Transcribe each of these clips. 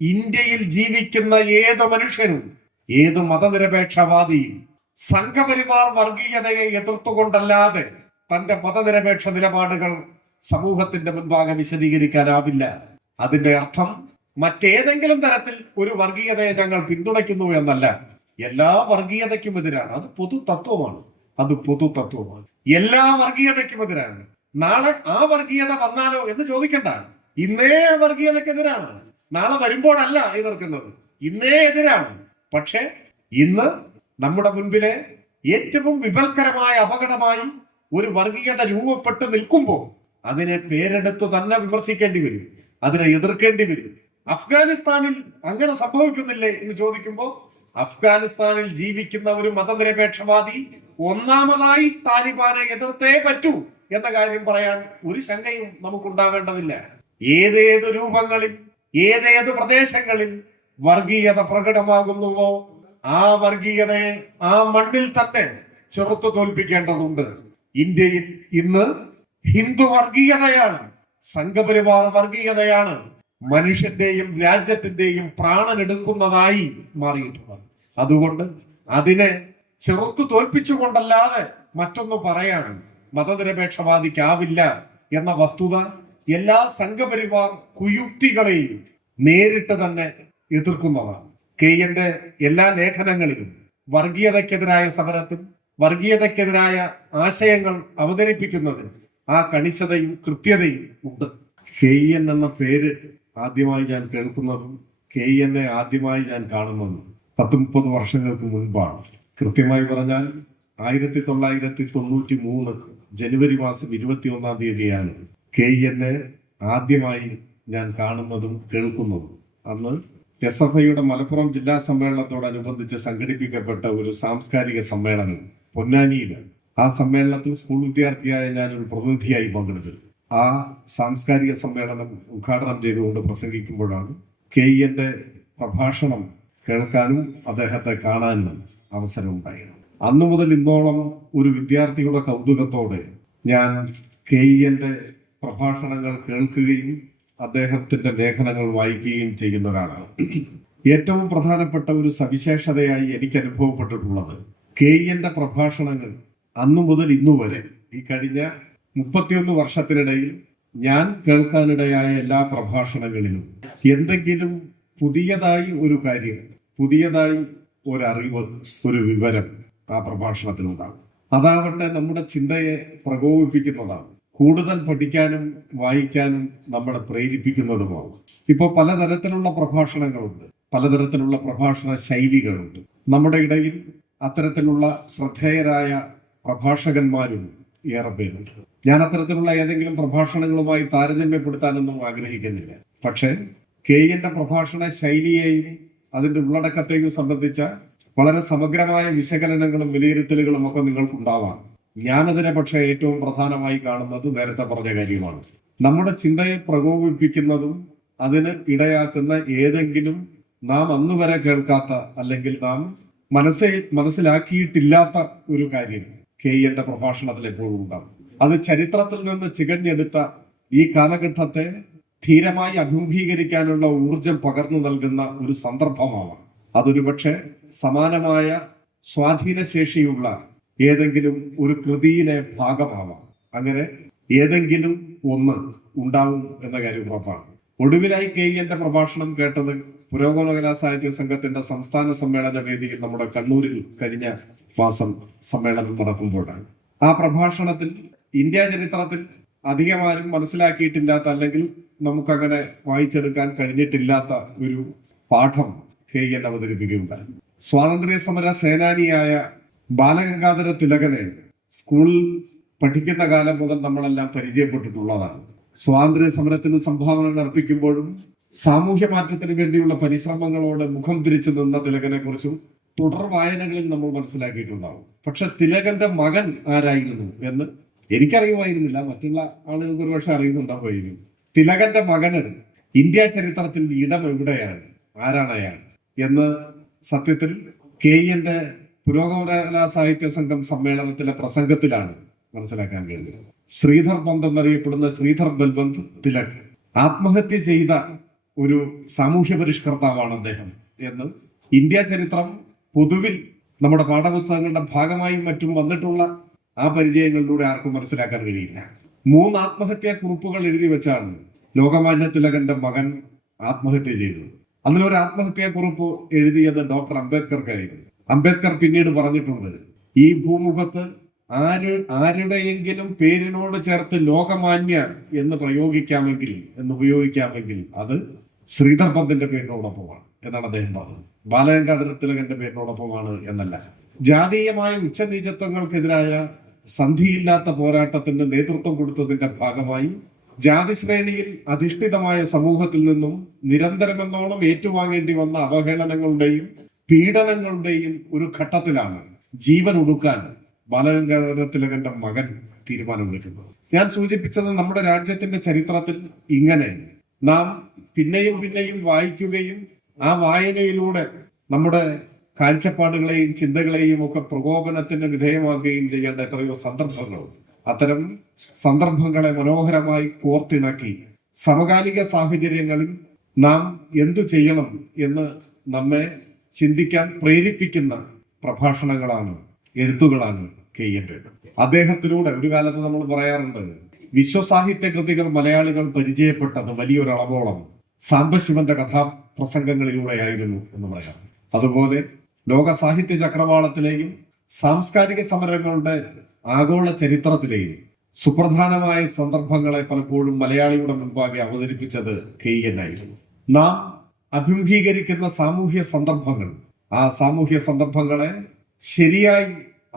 ഇന്ത്യയിൽ ജീവിക്കുന്ന ഏത് മനുഷ്യനും ഏത് മതനിരപേക്ഷവാദിയും സംഘപരിവാർ വർഗീയതയെ എതിർത്തുകൊണ്ടല്ലാതെ തന്റെ മതനിരപേക്ഷ നിലപാടുകൾ സമൂഹത്തിന്റെ മുൻപാകെ വിശദീകരിക്കാനാവില്ല. അതിന്റെ അർത്ഥം മറ്റേതെങ്കിലും തരത്തിൽ ഒരു വർഗീയതയെ ഞങ്ങൾ പിന്തുണയ്ക്കുന്നു എന്നല്ല. എല്ലാ വർഗീയതയ്ക്കും എതിരാണ്. അത് പൊതു തത്വമാണ്. എല്ലാ വർഗീയതയ്ക്കും എതിരാണ്. നാളെ ആ വർഗീയത വന്നാലോ എന്ന് ചോദിക്കണ്ട. ഇന്നേ വർഗീയതയ്ക്കെതിരാണ്. നാളെ വരുമ്പോഴല്ല എതിർക്കുന്നത്, ഇന്നേ എതിരാണ്. പക്ഷെ ഇന്ന് നമ്മുടെ മുൻപിലെ ഏറ്റവും വിപൽക്കരമായ അപകടമായി ഒരു വർഗീയത രൂപപ്പെട്ട് നിൽക്കുമ്പോൾ അതിനെ പേരെടുത്ത് തന്നെ വിമർശിക്കേണ്ടി വരും, അതിനെ എതിർക്കേണ്ടി വരും. അഫ്ഗാനിസ്ഥാനിൽ അങ്ങനെ സംഭവിക്കുന്നില്ലേ എന്ന് ചോദിക്കുമ്പോൾ അഫ്ഗാനിസ്ഥാനിൽ ജീവിക്കുന്ന ഒരു മതനിരപേക്ഷവാദി ഒന്നാമതായി താലിബാനെ എതിർത്തേ പറ്റൂ എന്ന കാര്യം പറയാൻ ഒരു ശങ്കയും നമുക്കുണ്ടാവേണ്ടതില്ല. ഏതേത് രൂപങ്ങളിൽ ഏതേത് പ്രദേശങ്ങളിൽ വർഗീയത പ്രകടമാകുന്നുവോ ആ വർഗീയതയെ ആ മണ്ണിൽ തന്നെ ചെറുത്തു തോൽപ്പിക്കേണ്ടതുണ്ട്. ഇന്ത്യയിൽ ഇന്ന് ഹിന്ദു വർഗീയതയാണ്, സംഘപരിവാർ വർഗീയതയാണ് മനുഷ്യന്റെയും രാജ്യത്തിന്റെയും പ്രാണനെടുക്കുന്നതായി മാറിയിട്ടുള്ളത്. അതുകൊണ്ട് അതിനെ ചെറുത്തു തോൽപ്പിച്ചുകൊണ്ടല്ലാതെ മറ്റൊന്ന് പറയാൻ മതനിരപേക്ഷവാദിക്കാവില്ല എന്ന വസ്തുത എല്ലാ സംഘപരിവാർ കുയുക്തികളെയും നേരിട്ട് തന്നെ എതിർക്കുന്നതാണ്. കെയ്യന്റെ എല്ലാ ലേഖനങ്ങളിലും വർഗീയതയ്ക്കെതിരായ സമരത്തിൽ വർഗീയതയ്ക്കെതിരായ ആശയങ്ങൾ അവതരിപ്പിക്കുന്നതിൽ ആ കണിശതയും കൃത്യതയും ഉണ്ട്. കെയ്യൻ എന്ന പേര് ആദ്യമായി ഞാൻ കേൾക്കുന്നതും കെയ്യനെ ആദ്യമായി ഞാൻ കാണുന്നതും 10-30 വർഷങ്ങൾക്ക് മുൻപാണ്. കൃത്യമായി പറഞ്ഞാൽ 1993 ജനുവരി മാസം 21-ാം തീയതിയാണ് കെയ്യനെ ആദ്യമായി ഞാൻ കാണുന്നതും കേൾക്കുന്നതും. അന്ന് SFIയുടെ മലപ്പുറം ജില്ലാ സമ്മേളനത്തോടനുബന്ധിച്ച് സംഘടിപ്പിക്കപ്പെട്ട ഒരു സാംസ്കാരിക സമ്മേളനം പൊന്നാനിയിലാണ്. ആ സമ്മേളനത്തിൽ സ്കൂൾ വിദ്യാർത്ഥിയായ ഞാനൊരു പ്രതിനിധിയായി പങ്കെടുത്തു. ആ സാംസ്കാരിക സമ്മേളനം ഉദ്ഘാടനം ചെയ്തുകൊണ്ട് പ്രസംഗിക്കുമ്പോഴാണ് കെയ്യന്റെ പ്രഭാഷണം കേൾക്കാനും അദ്ദേഹത്തെ കാണാനും അവസരമുണ്ടായിരുന്നു. അന്നു മുതൽ ഇന്നോളം ഒരു വിദ്യാർത്ഥിയുടെ കൗതുകത്തോടെ ഞാൻ കെയ്യന്റെ പ്രഭാഷണങ്ങൾ കേൾക്കുകയും അദ്ദേഹത്തിന്റെ ലേഖനങ്ങൾ വായിക്കുകയും ചെയ്യുന്ന ഒരാളാണ്. ഏറ്റവും പ്രധാനപ്പെട്ട ഒരു സവിശേഷതയായി എനിക്ക് അനുഭവപ്പെട്ടിട്ടുള്ളത് കെയ്യന്റെ പ്രഭാഷണങ്ങൾ അന്നു മുതൽ ഇന്നുവരെ ഈ കഴിഞ്ഞ 31 വർഷത്തിനിടയിൽ ഞാൻ കേൾക്കാനിടയായ എല്ലാ പ്രഭാഷണങ്ങളിലും എന്തെങ്കിലും പുതിയതായി ഒരു കാര്യം, പുതിയതായി ഒരറിവ്, ഒരു വിവരം ആ പ്രഭാഷണത്തിലുണ്ടാകും. അതാവട്ടെ നമ്മുടെ ചിന്തയെ പ്രകോപിപ്പിക്കുന്നതാണ്, കൂടുതൽ പഠിക്കാനും വായിക്കാനും നമ്മളെ പ്രേരിപ്പിക്കുന്നതുമാവും. ഇപ്പോൾ പലതരത്തിലുള്ള പ്രഭാഷണങ്ങളുണ്ട്, പലതരത്തിലുള്ള പ്രഭാഷണ ശൈലികളുണ്ട്. നമ്മുടെ ഇടയിൽ അത്തരത്തിലുള്ള ശ്രദ്ധേയരായ പ്രഭാഷകന്മാരും ഏറെ പേരുണ്ട്. ഞാൻ അത്തരത്തിലുള്ള ഏതെങ്കിലും പ്രഭാഷണങ്ങളുമായി താരതമ്യപ്പെടുത്താനൊന്നും ആഗ്രഹിക്കുന്നില്ല. പക്ഷേ കെയ്യന്റെ പ്രഭാഷണ ശൈലിയെയും അതിന്റെ ഉള്ളടക്കത്തെയും സംബന്ധിച്ച വളരെ സമഗ്രമായ വിശകലനങ്ങളും വിലയിരുത്തലുകളും ഒക്കെ നിങ്ങൾക്കുണ്ടാവാം. ഞാനതിനെ പക്ഷേ ഏറ്റവും പ്രധാനമായി കാണുന്നത് നേരത്തെ പറഞ്ഞ കാര്യമാണ്. നമ്മുടെ ചിന്തയെ പ്രകോപിപ്പിക്കുന്നതും അതിന് ഇടയാക്കുന്ന ഏതെങ്കിലും നാം അന്നുവരെ കേൾക്കാത്ത അല്ലെങ്കിൽ നാം മനസ്സിലാക്കിയിട്ടില്ലാത്ത ഒരു കാര്യം കെയ്യന്റെ പ്രഭാഷണത്തിൽ എപ്പോഴും ഉണ്ടാകും. അത് ചരിത്രത്തിൽ നിന്ന് ചികഞ്ഞെടുത്ത ഈ കാലഘട്ടത്തെ ധീരമായി അഭിമുഖീകരിക്കാനുള്ള ഊർജം പകർന്നു നൽകുന്ന ഒരു സന്ദർഭമാണ്. അതൊരു പക്ഷെ സമാനമായ സ്വാധീനശേഷിയുള്ള ഏതെങ്കിലും ഒരു കൃതിയിലെ ഭാഗമാവാം. അങ്ങനെ ഏതെങ്കിലും ഒന്ന് ഉണ്ടാവും എന്ന കാര്യം ഉറപ്പാണ്. ഒടുവിലായി കെയ്യന്റെ പ്രഭാഷണം കേട്ടത് പുരോഗമന കലാസാഹിത്യ സംഘത്തിന്റെ സംസ്ഥാന സമ്മേളന വേദിയിൽ നമ്മുടെ കണ്ണൂരിൽ കഴിഞ്ഞ മാസം സമ്മേളനം നടക്കുമ്പോഴാണ്. ആ പ്രഭാഷണത്തിൽ ഇന്ത്യ ചരിത്രത്തിൽ അധികമാരും മനസ്സിലാക്കിയിട്ടില്ലാത്ത അല്ലെങ്കിൽ നമുക്കങ്ങനെ വായിച്ചെടുക്കാൻ കഴിഞ്ഞിട്ടില്ലാത്ത ഒരു പാഠം കെയ്യൻ അവതരിപ്പിക്കുകയുണ്ടായി. സ്വാതന്ത്ര്യ സമര സേനാനിയായ ബാലഗംഗാധര തിലകനെ സ്കൂളിൽ പഠിക്കുന്ന കാലം മുതൽ നമ്മളെല്ലാം പരിചയപ്പെട്ടിട്ടുള്ളതാണ്. സ്വാതന്ത്ര്യ സമരത്തിന് സംഭാവനകൾ അർപ്പിക്കുമ്പോഴും സാമൂഹ്യ മാറ്റത്തിന് വേണ്ടിയുള്ള പരിശ്രമങ്ങളോട് മുഖം തിരിച്ചു നിന്ന തിലകനെ കുറിച്ചും തുടർ വായനകളിൽ നമ്മൾ മനസ്സിലാക്കിയിട്ടുണ്ടാവും. പക്ഷെ തിലകന്റെ മകൻ ആരായിരുന്നു എന്ന് എനിക്കറിയുമായിരുന്നില്ല, മറ്റുള്ള ആളുകൾക്ക് ഒരുപക്ഷെ അറിയുന്നുണ്ടാവുമായിരുന്നു. തിലകന്റെ മകന് ഇന്ത്യ ചരിത്രത്തിൽ ഇടം എവിടെയാണ്, ആരാണ് അയാൾ എന്ന് സത്യത്തിൽ കെയ്യന്റെ പുരോഗമന കലാ സാഹിത്യ സംഘം സമ്മേളനത്തിലെ പ്രസംഗത്തിലാണ് മനസ്സിലാക്കാൻ കഴിയുന്നത്. ശ്രീധർ പന്ത് എന്നറിയപ്പെടുന്ന ശ്രീധർ ബൽവന്ത് തിലക് ആത്മഹത്യ ചെയ്ത ഒരു സാമൂഹ്യ പരിഷ്കർത്താവാണ് അദ്ദേഹം എന്ന് ഇന്ത്യ ചരിത്രം പൊതുവിൽ നമ്മുടെ പാഠപുസ്തകങ്ങളുടെ ഭാഗമായും മറ്റും വന്നിട്ടുള്ള ആ പരിചയങ്ങളിലൂടെ ആർക്കും മനസ്സിലാക്കാൻ കഴിയില്ല. 3 ആത്മഹത്യാ കുറിപ്പുകൾ എഴുതി വെച്ചാണ് ലോകമാന്യ തിലകന്റെ മകൻ ആത്മഹത്യ ചെയ്തത്. അതിലൊരു ആത്മഹത്യാ കുറിപ്പ് എഴുതിയത് ഡോക്ടർ അംബേദ്കർക്കായിരുന്നു. അംബേദ്കർ പിന്നീട് പറഞ്ഞിട്ടുണ്ട്, ഈ ഭൂമുഖത്ത് ആരുടെയെങ്കിലും പേരിനോട് ചേർത്ത് ലോകമാന്യ എന്ന് ഉപയോഗിക്കാമെങ്കിൽ അത് ശ്രീധർ പന്തിന്റെ പേരിനോടൊപ്പമാണ് എന്നാണ് അദ്ദേഹം പറഞ്ഞത്. ബാലഗംഗാധര തിലകന്റെ പേരിനോടൊപ്പമാണ് എന്നല്ല. ജാതീയമായ ഉച്ചനീചത്വങ്ങൾക്കെതിരായ സന്ധിയില്ലാത്ത പോരാട്ടത്തിന് നേതൃത്വം കൊടുത്തതിന്റെ ഭാഗമായി ജാതിശ്രേണിയിൽ അധിഷ്ഠിതമായ സമൂഹത്തിൽ നിന്നും നിരന്തരമെന്നോണം ഏറ്റുവാങ്ങേണ്ടി വന്ന അവഹേളനങ്ങളുടെയും പീഡനങ്ങളുടെയും ഒരു ഘട്ടത്തിലാണ് ജീവൻ ഒടുക്കാൻ ബാലഗംഗാധര തിലകന്റെ മകൻ തീരുമാനമെടുക്കുന്നത്. ഞാൻ സൂചിപ്പിച്ചത് നമ്മുടെ രാജ്യത്തിന്റെ ചരിത്രത്തിൽ ഇങ്ങനെ നാം പിന്നെയും പിന്നെയും വായിക്കുകയും ആ വായനയിലൂടെ നമ്മുടെ കാഴ്ചപ്പാടുകളെയും ചിന്തകളെയും ഒക്കെ പ്രകോപനത്തിന് വിധേയമാക്കുകയും ചെയ്യേണ്ട എത്രയോ സന്ദർഭങ്ങളുണ്ട്. അത്തരം സന്ദർഭങ്ങളെ മനോഹരമായി കോർത്തിണക്കി സമകാലിക സാഹചര്യങ്ങളിൽ നാം എന്തു ചെയ്യണം എന്ന് നമ്മെ ചിന്തിക്കാൻ പ്രേരിപ്പിക്കുന്ന പ്രഭാഷണങ്ങളാണ്, എഴുത്തുകളാണ് കെയ്യന്റേത്. അദ്ദേഹത്തിലൂടെ ഒരു കാലത്ത് നമ്മൾ പറയാറുണ്ട്, വിശ്വസാഹിത്യ കൃതികൾ മലയാളികൾ പരിചയപ്പെട്ടത് വലിയൊരളവോളം സാംബശിവന്റെ കഥാപ്രസംഗങ്ങളിലൂടെയായിരുന്നു എന്ന് പറയാം. അതുപോലെ ലോക സാഹിത്യ ചക്രവാളത്തിലെയും സാംസ്കാരിക സമരങ്ങളുടെ ആഗോള ചരിത്രത്തിലെയും സുപ്രധാനമായ സന്ദർഭങ്ങളെ പലപ്പോഴും മലയാളിയുടെ മുൻപാകെ അവതരിപ്പിച്ചത് കെയ്യനായിരുന്നു. നാം അഭിമുഖീകരിക്കുന്ന സാമൂഹ്യ സന്ദർഭങ്ങൾ, ആ സാമൂഹ്യ സന്ദർഭങ്ങളെ ശരിയായി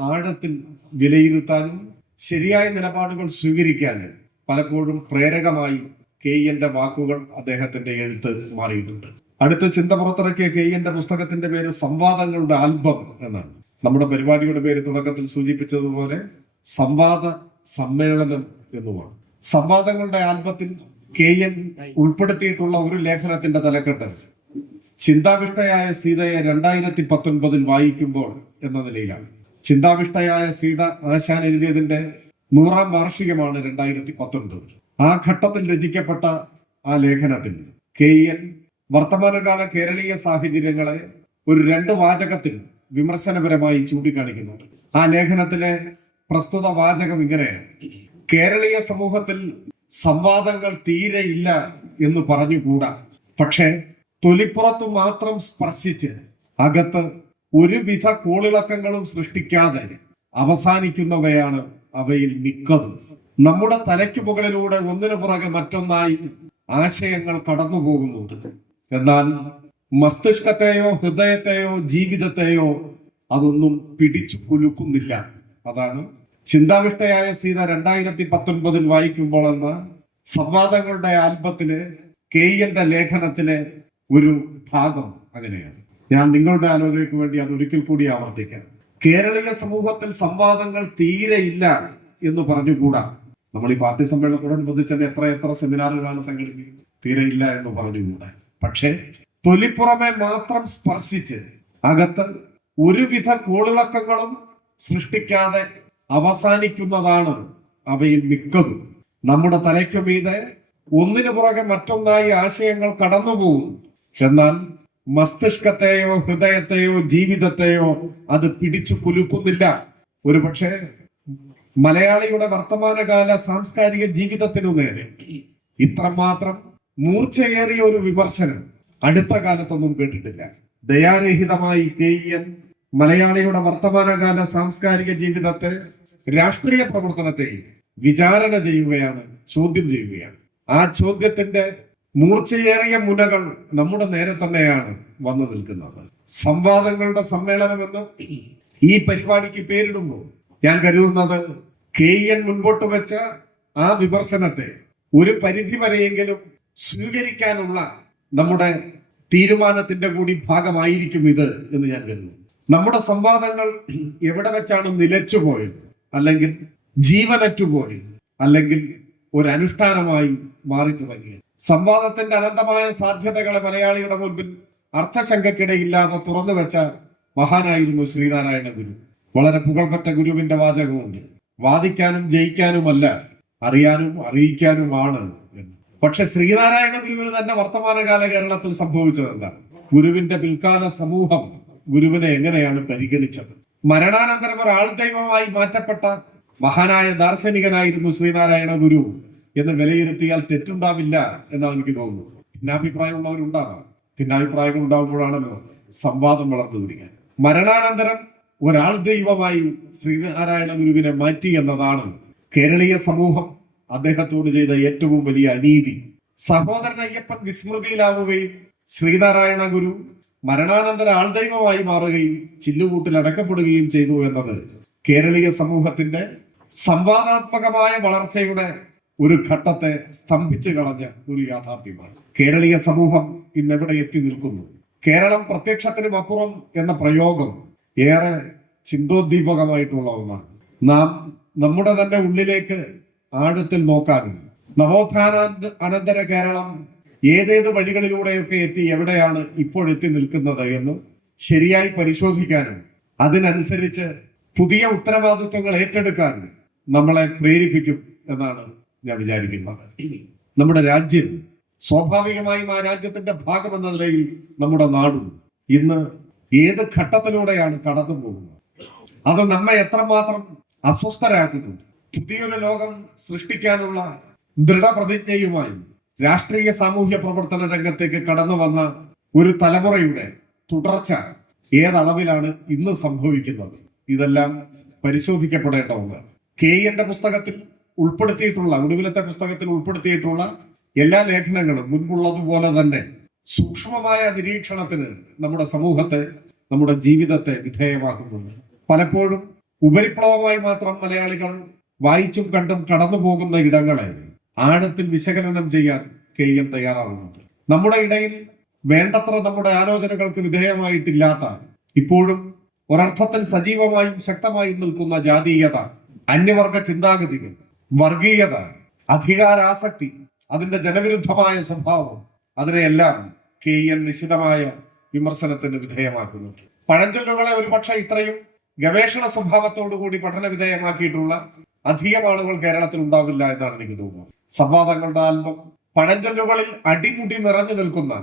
ആഴത്തിൽ വിലയിരുത്താനും ശരിയായ നിലപാടുകൾ സ്വീകരിക്കാനും പലപ്പോഴും പ്രേരകമായി കെയ്യന്റെ വാക്കുകൾ, അദ്ദേഹത്തിന്റെ എഴുത്ത് മാറിയിട്ടുണ്ട്. അടുത്ത ചിന്ത പുറത്തിറക്കിയ കെയ്യന്റെ പുസ്തകത്തിന്റെ പേര് സംവാദങ്ങളുടെ ആൽബം എന്നാണ്. നമ്മുടെ പരിപാടിയുടെ പേര് തുടക്കത്തിൽ സൂചിപ്പിച്ചതുപോലെ സംവാദ സമ്മേളനം എന്നുമാണ്. സംവാദങ്ങളുടെ ആൽബത്തിൽ കെയ്യൻ ഉൾപ്പെടുത്തിയിട്ടുള്ള ഒരു ലേഖനത്തിന്റെ തലക്കെട്ട് ചിന്താവിഷ്ടയായ സീതയെ 2019 വായിക്കുമ്പോൾ എന്ന നിലയിലാണ്. ചിന്താവിഷ്ടയായ സീത ആശാൻ എഴുതിയതിന്റെ 100ാം വാർഷികമാണ് 2019. ആ ഘട്ടത്തിൽ രചിക്കപ്പെട്ട ആ ലേഖനത്തിൽ കെയ്യൻ വർത്തമാനകാല കേരളീയ സാഹചര്യങ്ങളെ ഒരു 2 വാചകത്തിൽ വിമർശനപരമായി ചൂണ്ടിക്കാണിക്കുന്നുണ്ട്. ആ ലേഖനത്തിലെ പ്രസ്തുത വാചകം ഇങ്ങനെയാണ്: കേരളീയ സമൂഹത്തിൽ സംവാദങ്ങൾ തീരെ ഇല്ല എന്ന് പറഞ്ഞുകൂടാ, പക്ഷേ തൊലിപ്പുറത്തു മാത്രം സ്പർശിച്ച് അകത്ത് ഒരുവിധ കോളിളക്കങ്ങളും സൃഷ്ടിക്കാതെ അവസാനിക്കുന്നവയാണ് അവയിൽ മിക്കതും. നമ്മുടെ തലയ്ക്ക് മുകളിലൂടെ ഒന്നിനു പുറകെ മറ്റൊന്നായി ആശയങ്ങൾ കടന്നു പോകുന്നുണ്ട്. എന്നാൽ മസ്തിഷ്കത്തെയോ ഹൃദയത്തെയോ ജീവിതത്തെയോ അതൊന്നും പിടിച്ചു കുലുക്കുന്നില്ല. അതാണ് ചിന്താവിഷ്ടയായ സീത 2019 വായിക്കുമ്പോൾ എന്ന സംവാദങ്ങളുടെ ആൽബത്തിലെ കെയ്യന്റെ ലേഖനത്തിലെ ഒരു ഭാഗം അങ്ങനെയാണ്. ഞാൻ നിങ്ങളുടെ ആലോചനയ്ക്ക് വേണ്ടി അത് ഒരിക്കൽ കൂടി ആവർത്തിക്കാം. കേരളീയ സമൂഹത്തിൽ സംവാദങ്ങൾ തീരെ ഇല്ല എന്ന് പറഞ്ഞുകൂടാ. നമ്മൾ ഈ പാർട്ടി സമ്മേളനത്തോടനുബന്ധിച്ച് എത്ര സെമിനാറുകളാണ് സംഘടിപ്പിക്കുന്നത്. തീരെ ഇല്ല എന്ന് പറഞ്ഞുകൂടാ, പക്ഷേ തൊലിപ്പുറമെ മാത്രം സ്പർശിച്ച് അകത്ത് ഒരുവിധ കോളിളക്കങ്ങളും സൃഷ്ടിക്കാതെ അവസാനിക്കുന്നതാണ് അവയിൽ മിക്കതും. നമ്മുടെ തലയ്ക്കു മീതെ ഒന്നിനു പുറകെ മറ്റൊന്നായി ആശയങ്ങൾ കടന്നുപോകും. എന്നാൽ മസ്തിഷ്കത്തെയോ ഹൃദയത്തെയോ ജീവിതത്തെയോ അത് പിടിച്ചു കുലുക്കുന്നില്ല. ഒരുപക്ഷെ മലയാളിയുടെ വർത്തമാനകാല സാംസ്കാരിക ജീവിതത്തിനു നേരെ ഇത്രമാത്രം മൂർച്ചയേറിയ ഒരു വിമർശനം അടുത്ത കാലത്തൊന്നും കേട്ടിട്ടില്ല. ദയാരഹിതമായി കെയ്യൻ മലയാളിയുടെ വർത്തമാനകാല സാംസ്കാരിക ജീവിതത്തെ, രാഷ്ട്രീയ പ്രവർത്തനത്തെയും വിചാരണ ചെയ്യുകയാണ്, ചോദ്യം ചെയ്യുകയാണ്. ആ ചോദ്യത്തിന്റെ മൂർച്ചയേറിയ മുനകൾ നമ്മുടെ നേരെ തന്നെയാണ് വന്നു നിൽക്കുന്നത്. സംവാദങ്ങളുടെ സമ്മേളനമെന്ന് ഈ പരിപാടിക്ക് പേരിടുമ്പോൾ ഞാൻ കരുതുന്നത് കെയ്യൻ മുൻപോട്ട് വെച്ച ആ വിമർശനത്തെ ഒരു പരിധി വരെയെങ്കിലും സ്വീകരിക്കാനുള്ള നമ്മുടെ തീരുമാനത്തിന്റെ കൂടി ഭാഗമായിരിക്കും ഇത് എന്ന് ഞാൻ കരുതുന്നു. നമ്മുടെ സംവാദങ്ങൾ എവിടെ വെച്ചാണ് നിലച്ചുപോയത്, അല്ലെങ്കിൽ ജീവനറ്റുപോയത്, അല്ലെങ്കിൽ ഒരു അനുഷ്ഠാനമായി മാറി തുടങ്ങിയത്? സംവാദത്തിന്റെ അനന്തമായ സാധ്യതകളെ മലയാളിയുടെ മുൻപിൽ അർത്ഥശങ്കക്കിടയില്ലാതെ തുറന്നു വെച്ച മഹാനായിരുന്നു ശ്രീനാരായണ ഗുരു. വളരെ പുകൾപ്പെട്ട ഗുരുവിന്റെ വാചകമുണ്ട്: വാദിക്കാനും ജയിക്കാനുമല്ല, അറിയാനും അറിയിക്കാനുമാണ് എന്ന്. പക്ഷെ ശ്രീനാരായണ ഗുരുവിന് തന്നെ വർത്തമാനകാല കേരളത്തിൽ സംഭവിച്ചത് എന്താണ്? ഗുരുവിന്റെ പിൽക്കാല സമൂഹം ഗുരുവിനെ എങ്ങനെയാണ് പരിഗണിച്ചത്? മരണാനന്തരം ഒരാൾ ദൈവമായി മാറ്റപ്പെട്ട മഹാനായ ദാർശനികനായിരുന്നു ശ്രീനാരായണ ഗുരു എന്ന് വിലയിരുത്തിയാൽ തെറ്റുണ്ടാവില്ല എന്നാണ് എനിക്ക് തോന്നുന്നത്. ഭിന്നാഭിപ്രായമുള്ളവരുണ്ടാകാം. ഭിന്നാഭിപ്രായങ്ങൾ ഉണ്ടാകുമ്പോഴാണല്ലോ സംവാദം വളർന്നു വരിക. മരണാനന്തരം ഒരാൾ ദൈവമായി ശ്രീനാരായണ ഗുരുവിനെ മാറ്റി എന്നതാണ് കേരളീയ സമൂഹം അദ്ദേഹത്തോട് ചെയ്ത ഏറ്റവും വലിയ അനീതി. സഹോദരൻ അയ്യപ്പൻ വിസ്മൃതിയിലാവുകയും ശ്രീനാരായണ ഗുരു മരണാനന്തര ആൾദൈവമായി മാറുകയും ചില്ലുകൂട്ടിൽ അടക്കപ്പെടുകയും ചെയ്തു എന്നത് കേരളീയ സമൂഹത്തിന്റെ സംവാദാത്മകമായ വളർച്ചയുടെ ഒരു ഘട്ടത്തെ സ്തംഭിച്ചു കളഞ്ഞ ഒരു യാഥാർത്ഥ്യമാണ്. കേരളീയ സമൂഹം ഇന്നെവിടെ എത്തി നിൽക്കുന്നു? കേരളം പ്രത്യക്ഷത്തിനും അപ്പുറം എന്ന പ്രയോഗം ഏറെ ചിന്തോദ്ദീപകമായിട്ടുള്ള ഒന്നാണ്. നാം നമ്മുടെ തന്നെ ഉള്ളിലേക്ക് ആഴത്തിൽ നോക്കാനും നവോത്ഥാന അനന്തര കേരളം ഏതേത് വഴികളിലൂടെയൊക്കെ എത്തി എവിടെയാണ് ഇപ്പോഴെത്തി നിൽക്കുന്നത് എന്ന് ശരിയായി പരിശോധിക്കാനും അതിനനുസരിച്ച് പുതിയ ഉത്തരവാദിത്വങ്ങൾ ഏറ്റെടുക്കാൻ നമ്മളെ പ്രേരിപ്പിക്കും എന്നാണ് ഞാൻ വിചാരിക്കുന്നത്. നമ്മുടെ രാജ്യം സ്വാഭാവികമായും ആ രാജ്യത്തിന്റെ ഭാഗമെന്ന നിലയിൽ നമ്മുടെ നാടും ഇന്ന് ഏത് ഘട്ടത്തിലൂടെയാണ് കടന്നു പോകുന്നത്? അത് നമ്മെ എത്രമാത്രം അസ്വസ്ഥരാക്കുന്നുണ്ട്? പുതിയൊരു ലോകം സൃഷ്ടിക്കാനുള്ള ദൃഢപ്രതിജ്ഞയുമായി രാഷ്ട്രീയ സാമൂഹ്യ പ്രവർത്തന രംഗത്തേക്ക് കടന്നു വന്ന ഒരു തലമുറയുടെ തുടർച്ച ഏതളവിലാണ് ഇന്ന് സംഭവിക്കുന്നത്? ഇതെല്ലാം പരിശോധിക്കപ്പെടേണ്ട ഒന്നാണ്. കെയ്യന്റെ പുസ്തകത്തിൽ ഉൾപ്പെടുത്തിയിട്ടുള്ള ഒടുവിലത്തെ പുസ്തകത്തിൽ ഉൾപ്പെടുത്തിയിട്ടുള്ള എല്ലാ ലേഖനങ്ങളും മുൻപുള്ളതുപോലെ തന്നെ സൂക്ഷ്മമായ നിരീക്ഷണത്തിന് നമ്മുടെ സമൂഹത്തെ, നമ്മുടെ ജീവിതത്തെ വിധേയമാക്കുന്നുണ്ട്. പലപ്പോഴും ഉപരിപ്ലവമായി മാത്രം മലയാളികൾ വായിച്ചും കണ്ടും കടന്നു പോകുന്ന ഇടങ്ങളെ ആഴത്തിൽ വിശകലനം ചെയ്യാൻ കെയ്യൻ തയ്യാറാകുന്നുണ്ട്. നമ്മുടെ ഇടയിൽ വേണ്ടത്ര നമ്മുടെ ആലോചനകൾക്ക് വിധേയമായിട്ടില്ലാത്ത, ഇപ്പോഴും ഒരർത്ഥത്തിൽ സജീവമായും ശക്തമായും നിൽക്കുന്ന ജാതീയത, അന്യവർഗ ചിന്താഗതികൾ, വർഗീയത, അധികാരാസക്തി, അതിന്റെ ജനവിരുദ്ധമായ സ്വഭാവം, അതിനെയെല്ലാം കെയ്യൻ നിശിതമായ വിമർശനത്തിന് വിധേയമാക്കുന്നുണ്ട്. പഴഞ്ചൊല്ലുകളെ ഒരുപക്ഷെ ഇത്രയും ഗവേഷണ സ്വഭാവത്തോടുകൂടി പഠന വിധേയമാക്കിയിട്ടുള്ള അധികം ആളുകൾ കേരളത്തിൽ ഉണ്ടാവില്ല എന്നാണ് എനിക്ക് തോന്നുന്നത്. സംവാദങ്ങളുടെ ആൽബം പഴഞ്ചൊല്ലുകളിൽ അടിമുടി നിറഞ്ഞു നിൽക്കുന്ന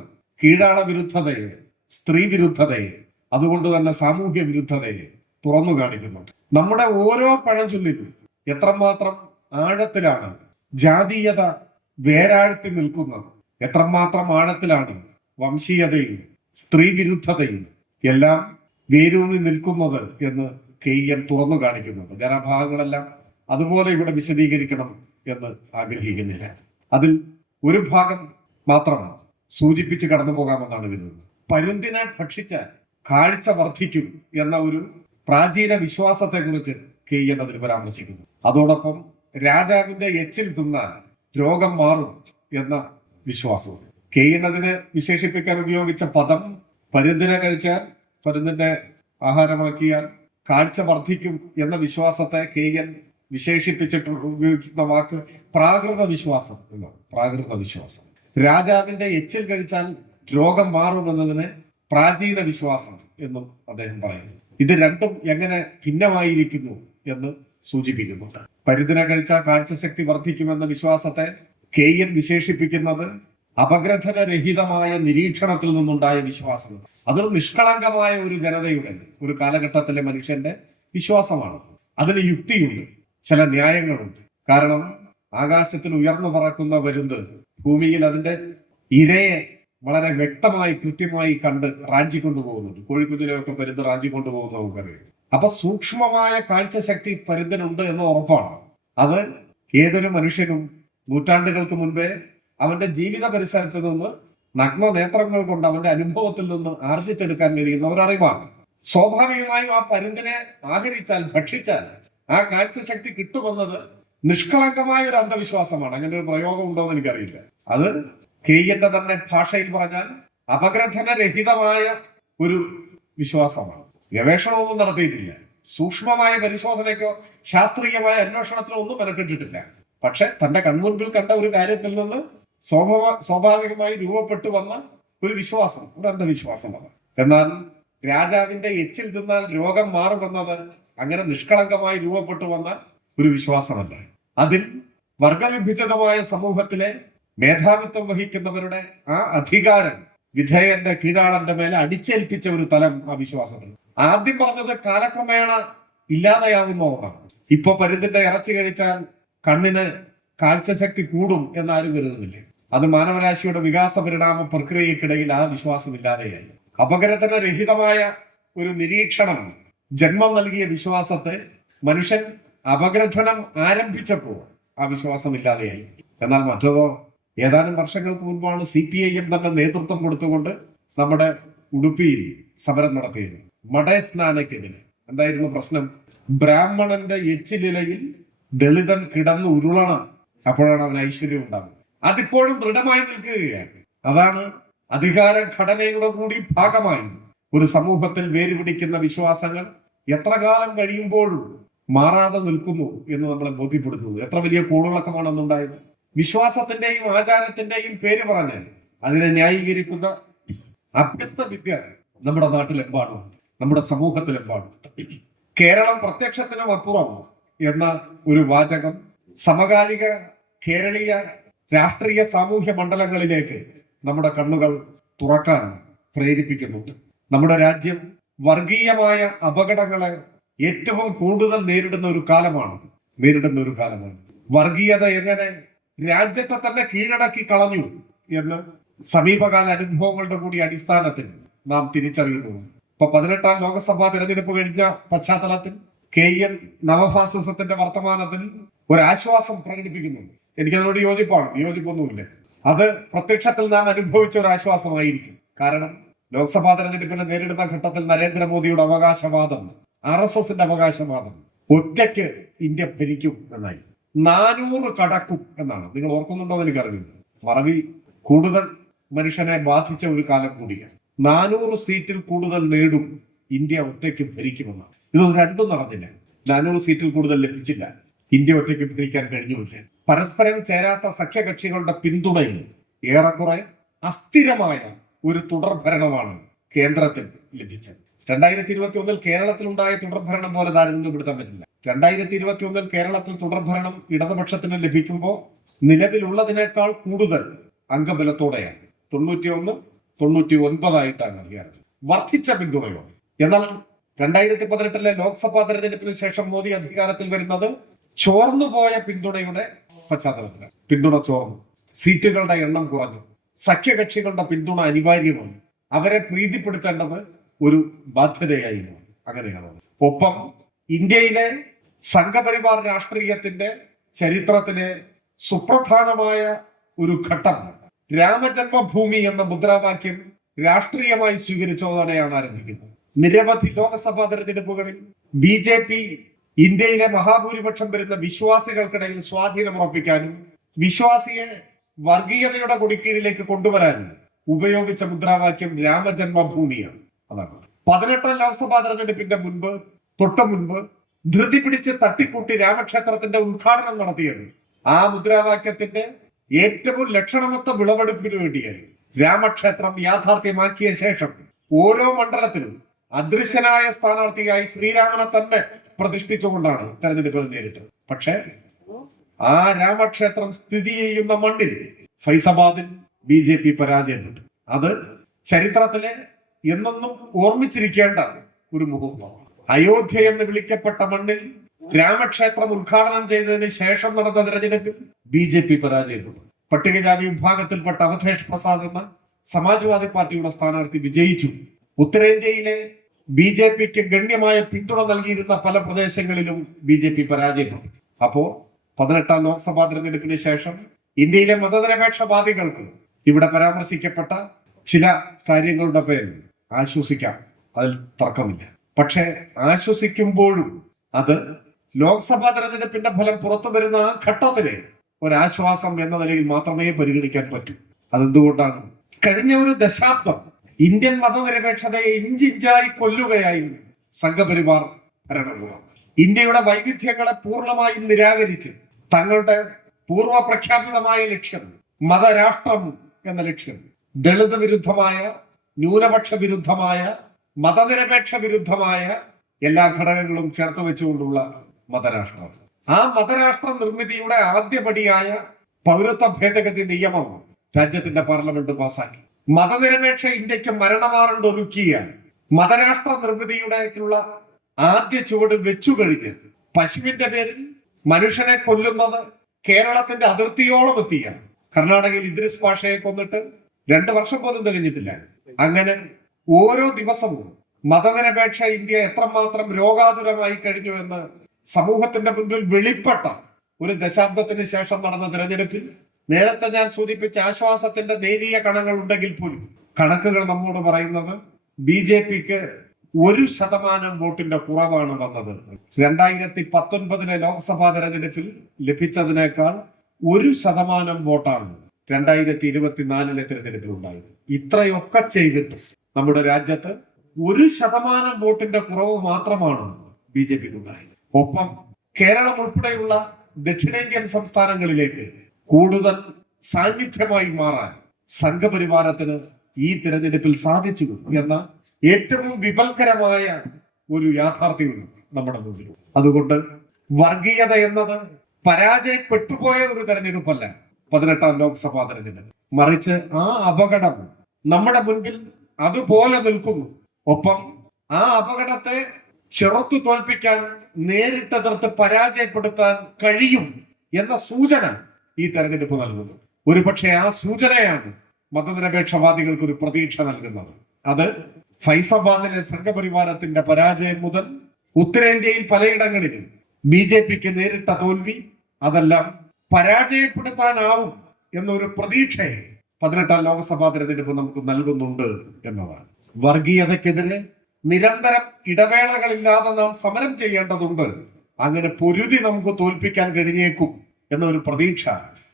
കീഴാള വിരുദ്ധതയെ, സ്ത്രീ വിരുദ്ധതയെ, അതുകൊണ്ട് തന്നെ സാമൂഹ്യ വിരുദ്ധതയെ തുറന്നു കാണിക്കുന്നുണ്ട്. നമ്മുടെ ഓരോ പഴഞ്ചൊല്ലിലും എത്രമാത്രം ആഴത്തിലാണ് ജാതീയത വേരാഴ്ത്തി നിൽക്കുന്നത്, എത്രമാത്രം ആഴത്തിലാണ് വംശീയതയും സ്ത്രീ വിരുദ്ധതയും എല്ലാം വേരൂന്നി നിൽക്കുന്നത് എന്ന് കെയ്യൻ തുറന്നു കാണിക്കുന്നുണ്ട്. ഞാൻ ആ ഭാഗങ്ങളെല്ലാം അതുപോലെ ഇവിടെ വിശദീകരിക്കണം എന്ന് ആഗ്രഹിക്കുന്നില്ല. അതിൽ ഒരു ഭാഗം മാത്രമാണ് സൂചിപ്പിച്ച് കടന്നു പോകാമെന്നാണ് കരുതുന്നത്. പരുന്തിനെ ഭക്ഷിച്ചാൽ കാഴ്ച വർദ്ധിക്കും എന്ന ഒരു പ്രാചീന വിശ്വാസത്തെ കുറിച്ച് കെയ്യൻ അതിൽ പരാമർശിക്കുന്നു. അതോടൊപ്പം രാജാവിന്റെ എച്ചിൽ തിന്നാൽ രോഗം മാറും എന്ന വിശ്വാസവും. കെയ്യൻ അതിനെ വിശേഷിപ്പിക്കാൻ ഉപയോഗിച്ച പദം പരുന്തിനെ കഴിച്ചാൽ, പരുന്തിന്റെ ആഹാരമാക്കിയാൽ കാഴ്ച വർദ്ധിക്കും എന്ന വിശ്വാസത്തെ കെയ്യൻ വിശേഷിപ്പിച്ചിട്ട് ഉപയോഗിക്കുന്ന വാക്ക് പ്രാകൃത വിശ്വാസം എന്നാണ്. പ്രാകൃത വിശ്വാസം. രാജാവിന്റെ എച്ചിൽ കഴിച്ചാൽ രോഗം മാറുമെന്നതിന് പ്രാചീന വിശ്വാസം എന്നും അദ്ദേഹം പറയുന്നു. ഇത് രണ്ടും എങ്ങനെ ഭിന്നമായിരിക്കുന്നു എന്ന് സൂചിപ്പിക്കുന്നുണ്ട്. പരുന്തിനെ കഴിച്ചാൽ കാഴ്ചശക്തി വർദ്ധിക്കുമെന്ന വിശ്വാസത്തെ കെയ്യൻ വിശേഷിപ്പിക്കുന്നത് അപഗ്രഥനരഹിതമായ നിരീക്ഷണത്തിൽ നിന്നുണ്ടായ വിശ്വാസം. അതൊരു നിഷ്കളങ്കമായ ഒരു ജനതയുടെ, ഒരു കാലഘട്ടത്തിലെ മനുഷ്യന്റെ വിശ്വാസമാണ്. അതിന് യുക്തിയുണ്ട്, ചില ന്യായങ്ങളുണ്ട്. കാരണം ആകാശത്തിൽ ഉയർന്നു പറക്കുന്ന പരുന്ത് ഭൂമിയിൽ അതിന്റെ ഇരയെ വളരെ വ്യക്തമായി കൃത്യമായി കണ്ട് റാഞ്ചിക്കൊണ്ടുപോകുന്നുണ്ട്. കോഴിക്കുഞ്ഞിനെയൊക്കെ പരുന്ത് റാഞ്ചിക്കൊണ്ടുപോകുന്ന നമുക്കറിയാം. അപ്പൊ സൂക്ഷ്മമായ കാഴ്ചശക്തി പരുന്തിനുണ്ട് എന്ന് ഉറപ്പാണ്. അത് ഏതൊരു മനുഷ്യനും നൂറ്റാണ്ടുകൾക്ക് മുൻപേ അവന്റെ ജീവിത പരിസരത്ത് നിന്ന് നഗ്ന നേത്രങ്ങൾ കൊണ്ട് അവന്റെ അനുഭവത്തിൽ നിന്ന് ആർജിച്ചെടുക്കാൻ കഴിയുന്ന ഒരറിവാണ്. സ്വാഭാവികമായും ആ പരുന്തിനെ ആഹരിച്ചാൽ, ഭക്ഷിച്ചാൽ ആ കാഴ്ചശക്തി കിട്ടുമെന്നത് നിഷ്കളങ്കമായ ഒരു അന്ധവിശ്വാസമാണ്. അങ്ങനെ ഒരു പ്രയോഗം ഉണ്ടോ എന്ന് എനിക്കറിയില്ല. അത് കെയ്യന്റെ തന്നെ ഭാഷയിൽ പറഞ്ഞാൽ അപഗ്രഥനരഹിതമായ ഒരു വിശ്വാസമാണ്. ഗവേഷണമൊന്നും നടത്തിയിട്ടില്ല, സൂക്ഷ്മമായ പരിശോധനയ്ക്കോ ശാസ്ത്രീയമായ അന്വേഷണത്തിനോ ഒന്നും മെനക്കെട്ടിട്ടില്ല. പക്ഷെ തന്റെ കൺമുൻപിൽ കണ്ട ഒരു കാര്യത്തിൽ നിന്ന് സ്വാഭാവികമായി രൂപപ്പെട്ടു വന്ന ഒരു വിശ്വാസം, ഒരു അന്ധവിശ്വാസമാണ്. എന്നാൽ രാജാവിന്റെ എച്ചിൽ തിന്നാൽ രോഗം മാറുമെന്നത് അങ്ങനെ നിഷ്കളങ്കമായി രൂപപ്പെട്ടു വന്ന ഒരു വിശ്വാസമല്ല. അതിൽ വർഗവിഭജിതമായ സമൂഹത്തിലെ മേധാവിത്വം വഹിക്കുന്നവരുടെ ആ അധികാരം വിധേയന്റെ കീഴാളന്റെ മേലെ അടിച്ചേൽപ്പിച്ച ഒരു തലം ആ വിശ്വാസത്തിൽ. ആദ്യം പറഞ്ഞത് കാലക്രമേണ ഇല്ലാതെയാവുന്ന ഒന്നാണ്. ഇപ്പൊ പരുന്തിന്റെ ഇറച്ചി കഴിച്ചാൽ കണ്ണിന് കാഴ്ചശക്തി കൂടും എന്നാരും കരുതുന്നില്ല. അത് മാനവരാശിയുടെ വികാസ പരിണാമ പ്രക്രിയക്കിടയിൽ ആ വിശ്വാസം ഇല്ലാതെയായി. അപകടത്തിന് രഹിതമായ ഒരു നിരീക്ഷണം ജന്മം നൽകിയ വിശ്വാസത്തെ മനുഷ്യൻ അപഗ്രഥനം ആരംഭിച്ചപ്പോൾ ആ വിശ്വാസം ഇല്ലാതെയായി. എന്നാൽ മറ്റതോ ഏതാനും വർഷങ്ങൾക്ക് മുൻപാണ് CPIM തന്നെ നേതൃത്വം കൊടുത്തുകൊണ്ട് നമ്മുടെ ഉടുപ്പിയിൽ സമരം നടത്തിയത്. മടയസ്നാനക്കെതിരെ. എന്തായിരുന്നു പ്രശ്നം? ബ്രാഹ്മണന്റെ എച്ചിലിലയിൽ ദളിതൻ കിടന്ന് ഉരുളണം, അപ്പോഴാണ് അവന് ഐശ്വര്യം ഉണ്ടാകുന്നത്. അതിപ്പോഴും ദൃഢമായി നിൽക്കുകയാണ്. അതാണ് അധികാര ഘടനയുടെ കൂടി ഭാഗമായി ഒരു സമൂഹത്തിൽ വേരുപിടിക്കുന്ന വിശ്വാസങ്ങൾ എത്ര കാലം കഴിയുമ്പോഴും മാറാതെ നിൽക്കുന്നു എന്ന് നമ്മളെ ബോധ്യപ്പെടുത്തുന്നു. എത്ര വലിയ കോളിളക്കമാണ് അന്നുണ്ടായത്. വിശ്വാസത്തിന്റെയും ആചാരത്തിന്റെയും പേര് പറഞ്ഞ് അതിനെ ന്യായീകരിക്കുന്ന അഭ്യസ്ത വിദ്യ നമ്മുടെ നാട്ടിലെമ്പാടുമുണ്ട്, നമ്മുടെ സമൂഹത്തിലെമ്പാടുമുണ്ട്. കേരളം പ്രത്യക്ഷത്തിനും അപ്പുറം എന്ന ഒരു വാചകം സമകാലിക കേരളീയ രാഷ്ട്രീയ സാമൂഹ്യ മണ്ഡലങ്ങളിലേക്ക് നമ്മുടെ കണ്ണുകൾ തുറക്കാൻ പ്രേരിപ്പിക്കുന്നുണ്ട്. നമ്മുടെ രാജ്യം വർഗീയമായ അപകടങ്ങളെ ഏറ്റവും കൂടുതൽ നേരിടുന്ന ഒരു കാലമാണ്. വർഗീയത എങ്ങനെ രാജ്യത്തെ തന്നെ കീഴടക്കി കളഞ്ഞു എന്ന് സമീപകാല അനുഭവങ്ങളുടെ കൂടി അടിസ്ഥാനത്തിൽ നാം തിരിച്ചറിയുന്നു. ഇപ്പൊ 18ാം ലോക്സഭാ തെരഞ്ഞെടുപ്പ് കഴിഞ്ഞ പശ്ചാത്തലത്തിൽ KN നവഫാസിസത്തിന്റെ വർത്തമാനത്തിൽ ഒരാശ്വാസം പ്രകടിപ്പിക്കുന്നുണ്ട്. എനിക്കതിനോട് യോജിപ്പൊന്നുമില്ല. അത് പ്രത്യക്ഷത്തിൽ നാം അനുഭവിച്ച ഒരു ആശ്വാസമായിരിക്കും. കാരണം ലോക്സഭാ തെരഞ്ഞെടുപ്പിനെ നേരിടുന്ന ഘട്ടത്തിൽ നരേന്ദ്രമോദിയുടെ അവകാശവാദം, RSSന്റെ അവകാശവാദം ഒറ്റയ്ക്ക് ഇന്ത്യ ഭരിക്കും എന്നായി. 400 കടക്കും എന്നാണ്. നിങ്ങൾ ഓർക്കുന്നുണ്ടോ എന്ന് എനിക്കറിയില്ല. മറവി കൂടുതൽ മനുഷ്യനെ ബാധിച്ച ഒരു കാലം കൂടിയാണ്. 400 സീറ്റിൽ കൂടുതൽ നേടും, ഇന്ത്യ ഒറ്റയ്ക്ക് ഭരിക്കുമെന്നാണ്. ഇതൊന്നും രണ്ടും നടന്നില്ല. 400 സീറ്റിൽ കൂടുതൽ ലഭിച്ചില്ല, ഇന്ത്യ ഒറ്റയ്ക്ക് ഭരിക്കാൻ കഴിഞ്ഞുമില്ല. പരസ്പരം ചേരാത്ത സഖ്യകക്ഷികളുടെ പിന്തുണയിൽ ഏറെക്കുറെ അസ്ഥിരമായ ഒരു തുടർഭരണമാണ് കേന്ദ്രത്തിൽ ലഭിച്ചത്. 2021 കേരളത്തിലുണ്ടായ തുടർഭരണം പോലെ താരതമ്യപ്പെടുത്താൻ പറ്റില്ല. 2021 കേരളത്തിൽ തുടർഭരണം ഇടതുപക്ഷത്തിന് ലഭിക്കുമ്പോൾ നിലവിലുള്ളതിനേക്കാൾ കൂടുതൽ അംഗബലത്തോടെയാണ്. 91, 99 ആയിട്ടാണ് അധികാരം. വർദ്ധിച്ച പിന്തുണയോ. എന്നാൽ 2018 ലോക്സഭാ തെരഞ്ഞെടുപ്പിന് ശേഷം മോദി അധികാരത്തിൽ വരുന്നത് ചോർന്നുപോയ പിന്തുണയുടെ പശ്ചാത്തലത്തിലാണ്. പിന്തുണ ചോർന്നു, സീറ്റുകളുടെ എണ്ണം കുറഞ്ഞു, സഖ്യകക്ഷികളുടെ പിന്തുണ അനിവാര്യമായി. അവരെ പ്രീതിപ്പെടുത്തേണ്ടത് ഒരു ബാധ്യതയായിരുന്നു. അങ്ങനെയാണ്. ഒപ്പം ഇന്ത്യയിലെ സംഘപരിവാർ രാഷ്ട്രീയത്തിന്റെ ചരിത്രത്തിലെ സുപ്രധാനമായ ഒരു ഘട്ടം രാമജന്മഭൂമി എന്ന മുദ്രാവാക്യം രാഷ്ട്രീയമായി സ്വീകരിച്ചതോടെയാണ് ആരംഭിക്കുന്നത്. നിരവധി ലോക്സഭാ തെരഞ്ഞെടുപ്പുകളിൽ BJP ഇന്ത്യയിലെ മഹാഭൂരിപക്ഷം വരുന്ന വിശ്വാസികൾക്കിടയിൽ സ്വാധീനം ഉറപ്പിക്കാനും വിശ്വാസിയെ വർഗീയതയുടെ കൊടിക്കീഴിലേക്ക് കൊണ്ടുവരാനും ഉപയോഗിച്ച മുദ്രാവാക്യം രാമജന്മഭൂമിയാണ്. അതാണ് 18ാം ലോക്സഭാ തെരഞ്ഞെടുപ്പിന്റെ തൊട്ട് മുൻപ് ധൃതി പിടിച്ച് തട്ടിക്കൂട്ടി രാമക്ഷേത്രത്തിന്റെ ഉദ്ഘാടനം നടത്തിയത് ആ മുദ്രാവാക്യത്തിന്റെ ഏറ്റവും ലക്ഷണമൊത്ത വിളവെടുപ്പിന് വേണ്ടിയായി. രാമക്ഷേത്രം യാഥാർത്ഥ്യമാക്കിയ ശേഷം ഓരോ മണ്ഡലത്തിലും അദൃശ്യനായ സ്ഥാനാർത്ഥിയായി ശ്രീരാമനെ തന്നെ പ്രതിഷ്ഠിച്ചുകൊണ്ടാണ് തെരഞ്ഞെടുപ്പിൽ നേരിട്ടത്. പക്ഷേ ആ രാമക്ഷേത്രം സ്ഥിതി ചെയ്യുന്ന മണ്ണിൽ ഫൈസാബാദിൽ BJP പരാജയപ്പെട്ടു. അത് ചരിത്രത്തിലെ എന്നെന്നും ഓർമ്മിച്ചിരിക്കേണ്ട ഒരു മുഹൂർത്തമാണ്. അയോധ്യ എന്ന് വിളിക്കപ്പെട്ട മണ്ണിൽ രാമക്ഷേത്രം ഉദ്ഘാടനം ചെയ്തതിന് ശേഷം നടന്ന തെരഞ്ഞെടുപ്പിൽ BJP പരാജയപ്പെട്ടു. പട്ടികജാതി വിഭാഗത്തിൽപ്പെട്ട അവധേഷ് പ്രസാദ് എന്ന സമാജ്വാദി പാർട്ടിയുടെ സ്ഥാനാർത്ഥി വിജയിച്ചു. ഉത്തരേന്ത്യയിലെ BJPക്ക് ഗണ്യമായ പിന്തുണ നൽകിയിരുന്ന പല പ്രദേശങ്ങളിലും BJP പരാജയപ്പെട്ടു. അപ്പോ 18ാം ലോക്സഭാ തെരഞ്ഞെടുപ്പിന് ശേഷം ഇന്ത്യയിലെ മതനിരപേക്ഷവാദികൾക്ക് ഇവിടെ പരാമർശിക്കപ്പെട്ട ചില കാര്യങ്ങളുടെ പേരിൽ ആശ്വസിക്കാം, അതിൽ തർക്കമില്ല. പക്ഷെ ആശ്വസിക്കുമ്പോഴും അത് ലോക്സഭാ തെരഞ്ഞെടുപ്പിന്റെ ഫലം പുറത്തു വരുന്ന ആ ഘട്ടത്തിലെ ഒരാശ്വാസം എന്ന നിലയിൽ മാത്രമേ പരിഗണിക്കാൻ പറ്റൂ. അതെന്തുകൊണ്ടാണ്? കഴിഞ്ഞ ഒരു ദശാബ്ദം ഇന്ത്യൻ മതനിരപേക്ഷതയെ ഇഞ്ചിഞ്ചായി കൊല്ലുകയായിരുന്നു സംഘപരിവാർ ഭരണകൂടം. ഇന്ത്യയുടെ വൈവിധ്യങ്ങളെ പൂർണ്ണമായും നിരാകരിച്ച് തങ്ങളുടെ പൂർവ്വ പ്രഖ്യാപിതമായ ലക്ഷ്യം മതരാഷ്ട്രം എന്ന ലക്ഷ്യം ദളിത് വിരുദ്ധമായ, ന്യൂനപക്ഷ വിരുദ്ധമായ, മതനിരപേക്ഷ വിരുദ്ധമായ എല്ലാ ഘടകങ്ങളും ചേർത്ത് വെച്ചുകൊണ്ടുള്ള മതരാഷ്ട്രം. ആ മതരാഷ്ട്ര നിർമ്മിതിയുടെ ആദ്യപടിയായ പൗരത്വ ഭേദഗതി നിയമം രാജ്യത്തിന്റെ പാർലമെന്റ് പാസാക്കി. മതനിരപേക്ഷ ഇന്ത്യക്ക് മരണമാറണ്ട് ഒരുക്കിയ മതരാഷ്ട്ര നിർമ്മിതിയുടേക്കുള്ള ആദ്യ ചുവട് വെച്ചു കഴിഞ്ഞ് പശുവിന്റെ പേരിൽ മനുഷ്യനെ കൊല്ലുന്നത് കേരളത്തിന്റെ അതിർത്തിയോളം എത്തിയ കർണാടകയിൽ ഇദ്രിസ് പാഷയെ കൊന്നിട്ട് 2 വർഷം പോലും തികഞ്ഞിട്ടില്ല. അങ്ങനെ ഓരോ ദിവസവും മതനിരപേക്ഷ ഇന്ത്യ എത്രമാത്രം രോഗാതുരമായി കഴിഞ്ഞു എന്ന് സമൂഹത്തിന്റെ മുൻപിൽ വെളിപ്പെട്ട ഒരു ദശാബ്ദത്തിന് ശേഷം നടന്ന തിരഞ്ഞെടുപ്പിൽ നേരത്തെ ഞാൻ സൂചിപ്പിച്ച ആശ്വാസത്തിന്റെ നേരിയ കണങ്ങൾ ഉണ്ടെങ്കിൽ പോലും കണക്കുകൾ നമ്മോട് പറയുന്നത് BJPക്ക് 1% വോട്ടിന്റെ കുറവാണ് വന്നത്. 2019 ലോക്സഭാ തെരഞ്ഞെടുപ്പിൽ ലഭിച്ചതിനേക്കാൾ 1% വോട്ടാണ് 2024 തെരഞ്ഞെടുപ്പിൽ ഉണ്ടായത്. ഇത്രയൊക്കെ ചെയ്തിട്ട് നമ്മുടെ രാജ്യത്ത് 1% വോട്ടിന്റെ കുറവ് മാത്രമാണ് BJPക്ക് ഉണ്ടായത്. ഒപ്പം കേരളം ഉൾപ്പെടെയുള്ള ദക്ഷിണേന്ത്യൻ സംസ്ഥാനങ്ങളിലേക്ക് കൂടുതൽ സാന്നിധ്യമായി മാറാൻ സംഘപരിവാരത്തിന് ഈ തിരഞ്ഞെടുപ്പിൽ സാധിച്ചു എന്ന ഏറ്റവും വിപൽക്കരമായ ഒരു യാഥാർത്ഥ്യവും നമ്മുടെ മുമ്പിൽ. അതുകൊണ്ട് വർഗീയത എന്നത് പരാജയപ്പെട്ടുപോയ ഒരു തെരഞ്ഞെടുപ്പല്ല 18ാം ലോക്സഭാ തെരഞ്ഞെടുപ്പ്. മറിച്ച് ആ അപകടം നമ്മുടെ മുൻപിൽ അതുപോലെ നിൽക്കുന്നു. ഒപ്പം ആ അപകടത്തെ ചെറുത്തു തോൽപ്പിക്കാൻ, നേരിട്ടെതിർത്ത് പരാജയപ്പെടുത്താൻ കഴിയും എന്ന സൂചന ഈ തെരഞ്ഞെടുപ്പ് നൽകുന്നു. ഒരുപക്ഷെ ആ സൂചനയാണ് മതനിരപേക്ഷവാദികൾക്ക് ഒരു പ്രതീക്ഷ നൽകുന്നത്. അത് ഫൈസാബാദിലെ സംഘപരിവാരത്തിന്റെ പരാജയം മുതൽ ഉത്തരേന്ത്യയിൽ പലയിടങ്ങളിലും BJPക്ക് നേരിട്ട തോൽവി, അതെല്ലാം പരാജയപ്പെടുത്താനാവും എന്നൊരു പ്രതീക്ഷയെ 18ാം ലോക്സഭാ തെരഞ്ഞെടുപ്പ് നമുക്ക് നൽകുന്നുണ്ട് എന്നതാണ്. വർഗീയതയ്ക്കെതിരെ നിരന്തരം ഇടവേളകളില്ലാതെ നാം സമരം ചെയ്യേണ്ടതുണ്ട്. അങ്ങനെ പൊരുതി നമുക്ക് തോൽപ്പിക്കാൻ കഴിഞ്ഞേക്കും എന്നൊരു പ്രതീക്ഷ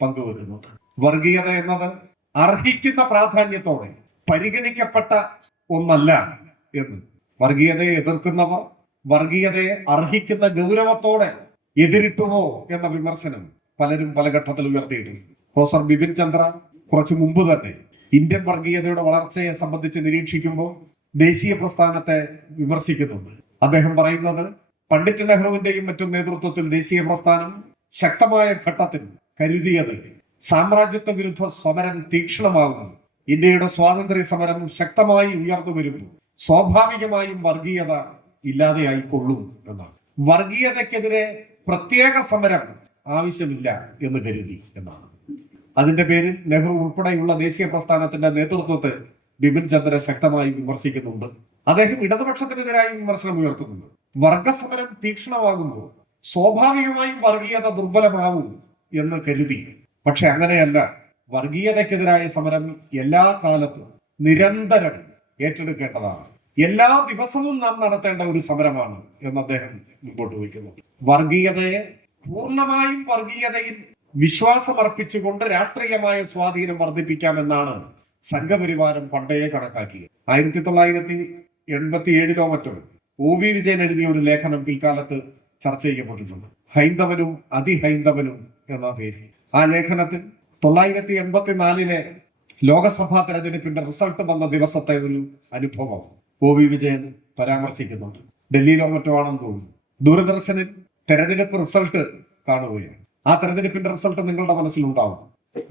പങ്കുവെക്കുന്നുണ്ട്. വർഗീയത എന്നത് അർഹിക്കുന്ന പ്രാധാന്യത്തോടെ പരിഗണിക്കപ്പെട്ട ഒന്നല്ല എന്ന് വർഗീയതയെ എതിർക്കുന്നവർ വർഗീയതയെ അർഹിക്കുന്ന ഗൗരവത്തോടെ എതിരിട്ടുവോ എന്ന വിമർശനം പലരും പല ഘട്ടത്തിൽ ഉയർത്തിയിട്ടുണ്ട്. പ്രൊഫസർ ബിപിൻ ചന്ദ്ര കുറച്ചു മുമ്പ് തന്നെ ഇന്ത്യൻ വർഗീയതയുടെ വളർച്ചയെ സംബന്ധിച്ച് നിരീക്ഷിക്കുമ്പോൾ ദേശീയ പ്രസ്ഥാനത്തെ വിമർശിക്കുന്നുണ്ട്. അദ്ദേഹം പറയുന്നത് പണ്ഡിറ്റ് നെഹ്റുവിന്റെയും മറ്റും നേതൃത്വത്തിൽ ദേശീയ പ്രസ്ഥാനം ശക്തമായ ഘട്ടത്തിൽ കരുതിയത് സാമ്രാജ്യത്വ വിരുദ്ധ സമരം തീക്ഷ്ണമാകുന്നു, ഇന്ത്യയുടെ സ്വാതന്ത്ര്യ സമരം ശക്തമായി ഉയർന്നു വരുന്നു, സ്വാഭാവികമായും വർഗീയത ഇല്ലാതെയായിക്കൊള്ളും എന്നാണ്. വർഗീയതയ്ക്കെതിരെ പ്രത്യേക സമരം ആവശ്യമില്ല എന്ന് കരുതി എന്നാണ്. അതിന്റെ പേരിൽ നെഹ്റു ഉൾപ്പെടെയുള്ള ദേശീയ പ്രസ്ഥാനത്തിന്റെ നേതൃത്വത്തെ ബിപിൻ ചന്ദ്ര ശക്തമായി വിമർശിക്കുന്നുണ്ട്. അദ്ദേഹം ഇടതുപക്ഷത്തിനെതിരായി വിമർശനം ഉയർത്തുന്നുണ്ട്. വർഗസമരം തീക്ഷ്ണമാകുമ്പോൾ സ്വാഭാവികമായും വർഗീയത ദുർബലമാവും എന്ന് കരുതി. പക്ഷെ അങ്ങനെയല്ല. വർഗീയതയ്ക്കെതിരായ സമരം എല്ലാ കാലത്തും നിരന്തരം ഏറ്റെടുക്കേണ്ടതാണ്. എല്ലാ ദിവസവും നാം നടത്തേണ്ട ഒരു സമരമാണ് എന്ന് അദ്ദേഹം മുമ്പോട്ട് വയ്ക്കുന്നു. വർഗീയതയെ പൂർണ്ണമായും വർഗീയതയിൽ വിശ്വാസമർപ്പിച്ചുകൊണ്ട് രാഷ്ട്രീയമായ സ്വാധീനം വർദ്ധിപ്പിക്കാമെന്നാണ് സംഘപരിവാരം പണ്ടേ കണക്കാക്കിയത്. 1987 മറ്റോ OV വിജയൻ എഴുതിയ ഒരു ലേഖനം പിൽക്കാലത്ത് ചർച്ച ചെയ്യപ്പെട്ടിട്ടുണ്ട്. ഹൈന്ദവനും അതിഹൈന്ദവനും എന്ന പേര്. ആ ലേഖനത്തിൽ 1984 ലോകസഭാ തെരഞ്ഞെടുപ്പിന്റെ റിസൾട്ട് വന്ന ദിവസത്തെ ഒരു അനുഭവം OV വിജയൻ പരാമർശിക്കുന്നുണ്ട്. ഡൽഹിയിലോ മറ്റോ ആണെന്ന് തോന്നുന്നു. ദൂരദർശനിൽ തെരഞ്ഞെടുപ്പ് റിസൾട്ട് കാണുകയാണ്. ആ തെരഞ്ഞെടുപ്പിന്റെ റിസൾട്ട് നിങ്ങളുടെ മനസ്സിലുണ്ടാവും.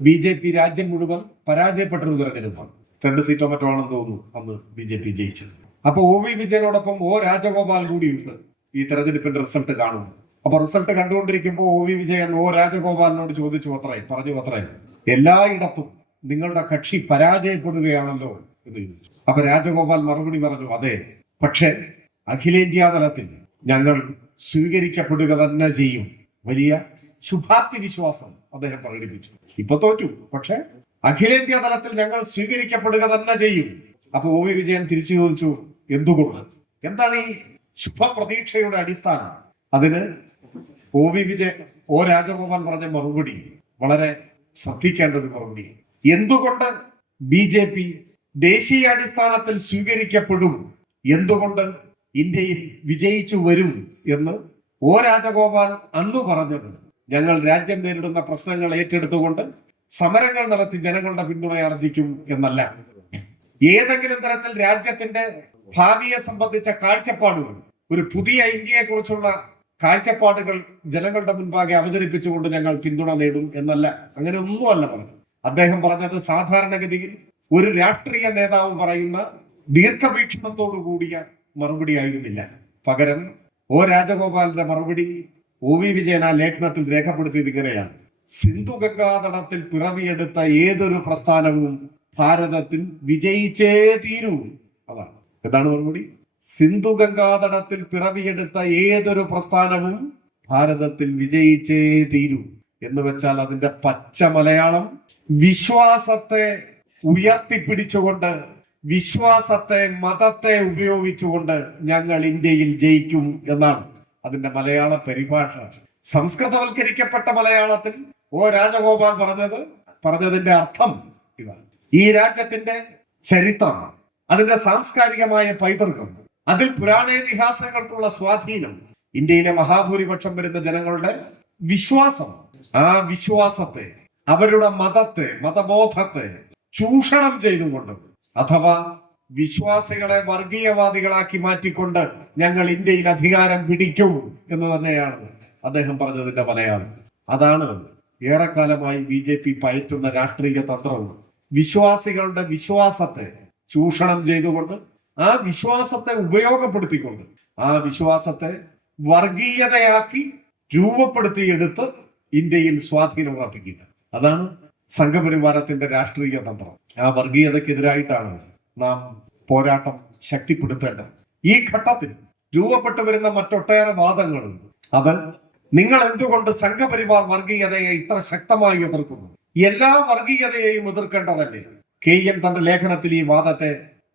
BJP രാജ്യം മുഴുവൻ പരാജയപ്പെട്ടൊരു തെരഞ്ഞെടുപ്പാണ്. 2 സീറ്റോ മറ്റോ ആണെന്ന് തോന്നുന്നു അന്ന് BJP ജയിച്ചത്. അപ്പൊ OV വിജയനോടൊപ്പം O രാജഗോപാൽ കൂടിയുണ്ട് ഈ തെരഞ്ഞെടുപ്പിന്റെ റിസൾട്ട് കാണുന്നു. അപ്പൊ റിസൾട്ട് കണ്ടുകൊണ്ടിരിക്കുമ്പോൾ OV വിജയൻ O രാജഗോപാലിനോട് ചോദിച്ചു അത്രേ എല്ലായിടത്തും നിങ്ങളുടെ കക്ഷി പരാജയപ്പെടുകയാണല്ലോ എന്ന് ചോദിച്ചു. അപ്പൊ രാജഗോപാൽ മറുപടി പറഞ്ഞു, അതെ, പക്ഷെ അഖിലേന്ത്യാ തലത്തിൽ ഞങ്ങൾ സ്വീകരിക്കപ്പെടുക തന്നെ ചെയ്യും. വലിയ ശുഭാപ്തി വിശ്വാസം അദ്ദേഹം പ്രകടിപ്പിച്ചു. ഇപ്പൊ തോറ്റു, പക്ഷെ അഖിലേന്ത്യാ തലത്തിൽ ഞങ്ങൾ സ്വീകരിക്കപ്പെടുക തന്നെ ചെയ്യും. അപ്പൊ OV വിജയൻ തിരിച്ചു ചോദിച്ചു, എന്തുകൊണ്ട്? എന്താണ് ഈ ശുഭപ്രതീക്ഷയുടെ അടിസ്ഥാനം? അതിന് O രാജഗോപാൽ പറഞ്ഞ മറുപടി വളരെ ശ്രദ്ധിക്കേണ്ട ഒരു മറുപടി. എന്തുകൊണ്ട് BJP ദേശീയാടിസ്ഥാനത്തിൽ സ്വീകരിക്കപ്പെടും, എന്തുകൊണ്ട് ഇന്ത്യയിൽ വിജയിച്ചു വരും എന്ന് O രാജഗോപാൽ അന്ന് പറഞ്ഞത് ഞങ്ങൾ രാജ്യം നേരിടുന്ന പ്രശ്നങ്ങൾ ഏറ്റെടുത്തുകൊണ്ട് സമരങ്ങൾ നടത്തി ജനങ്ങളുടെ പിന്തുണ ആർജിക്കും എന്നല്ല. ഏതെങ്കിലും തരത്തിൽ രാജ്യത്തിന്റെ ഭാവിയെ സംബന്ധിച്ച കാഴ്ചപ്പാടുകൾ, ഒരു പുതിയ ഇന്ത്യയെ കുറിച്ചുള്ള കാഴ്ചപ്പാടുകൾ ജനങ്ങളുടെ മുൻപാകെ അവതരിപ്പിച്ചുകൊണ്ട് ഞങ്ങൾ പിന്തുണ നേടും എന്നല്ല, അങ്ങനെ ഒന്നുമല്ല പറഞ്ഞു. അദ്ദേഹം പറഞ്ഞത് സാധാരണഗതിയിൽ ഒരു രാഷ്ട്രീയ നേതാവ് പറയുന്ന ദീർഘവീക്ഷണത്തോടു കൂടിയ മറുപടി ആയിരുന്നില്ല. പകരം രാജഗോപാലിന്റെ മറുപടി OV വിജയൻ ആ ലേഖനത്തിൽ രേഖപ്പെടുത്തിയത് ഇങ്ങനെയാണ്: സിന്ധു ഗംഗാതടത്തിൽ പിറവിയെടുത്ത ഏതൊരു പ്രസ്ഥാനവും ഭാരതത്തിൽ വിജയിച്ചേ തീരൂ. അതാണ് എന്താണ് മറുപടി? സിന്ധു ഗംഗാതടത്തിൽ പിറവിയെടുത്ത ഏതൊരു പ്രസ്ഥാനവും ഭാരതത്തിൽ വിജയിച്ചേ തീരൂ എന്ന് വെച്ചാൽ അതിന്റെ പച്ച മലയാളം വിശ്വാസത്തെ ഉയർത്തിപ്പിടിച്ചുകൊണ്ട്, വിശ്വാസത്തെ, മതത്തെ ഉപയോഗിച്ചുകൊണ്ട് ഞങ്ങൾ ഇന്ത്യയിൽ ജയിക്കും എന്നാണ് അതിന്റെ മലയാള പരിഭാഷ. സംസ്കൃതവൽക്കരിക്കപ്പെട്ട മലയാളത്തിൽ രാജഗോപാൽ പറഞ്ഞതിന്റെ അർത്ഥം ഇതാണ്: ഈ രാജ്യത്തിന്റെ ചരിത്രം, അതിന്റെ സാംസ്കാരികമായ പൈതൃകം, അതിൽ പുരാണേതിഹാസങ്ങൾക്കുള്ള സ്വാധീനം, ഇന്ത്യയിലെ മഹാഭൂരിപക്ഷം വരുന്ന ജനങ്ങളുടെ വിശ്വാസം, ആ വിശ്വാസത്തെ, അവരുടെ മതത്തെ, മതബോധത്തെ ചൂഷണം ചെയ്തുകൊണ്ട്, അഥവാ വിശ്വാസികളെ വർഗീയവാദികളാക്കി മാറ്റിക്കൊണ്ട് ഞങ്ങൾ ഇന്ത്യയിൽ അധികാരം പിടിക്കും എന്ന് തന്നെയാണ് അദ്ദേഹം പറഞ്ഞതിന്റെ മലയാളം. അതാണ് ഏറെക്കാലമായി BJP പയറ്റുന്ന രാഷ്ട്രീയ തന്ത്രവും. വിശ്വാസികളുടെ വിശ്വാസത്തെ ചൂഷണം ചെയ്തുകൊണ്ട്, ആ വിശ്വാസത്തെ ഉപയോഗപ്പെടുത്തിക്കൊണ്ട്, ആ വിശ്വാസത്തെ വർഗീയതയാക്കി രൂപപ്പെടുത്തിയെടുത്ത് ഇന്ത്യയിൽ സ്വാധീനം ഉറപ്പിക്കുക. അതാണ് സംഘപരിവാരത്തിന്റെ രാഷ്ട്രീയ തന്ത്രം. ആ വർഗീയതക്കെതിരായിട്ടാണ് നാം പോരാട്ടം ശക്തിപ്പെടുത്തേണ്ടത്. ഈ ഘട്ടത്തിൽ രൂപപ്പെട്ടു വരുന്ന മറ്റൊട്ടേറെ വാദങ്ങളുണ്ട്. അത് നിങ്ങൾ എന്തുകൊണ്ട് സംഘപരിവാർ വർഗീയതയെ ഇത്ര ശക്തമായി എതിർക്കുന്നു? എല്ലാ വർഗീയതയെയും എതിർക്കേണ്ടതല്ലേ? KN തന്റെ ലേഖനത്തിൽ ഈ വാദത്തെ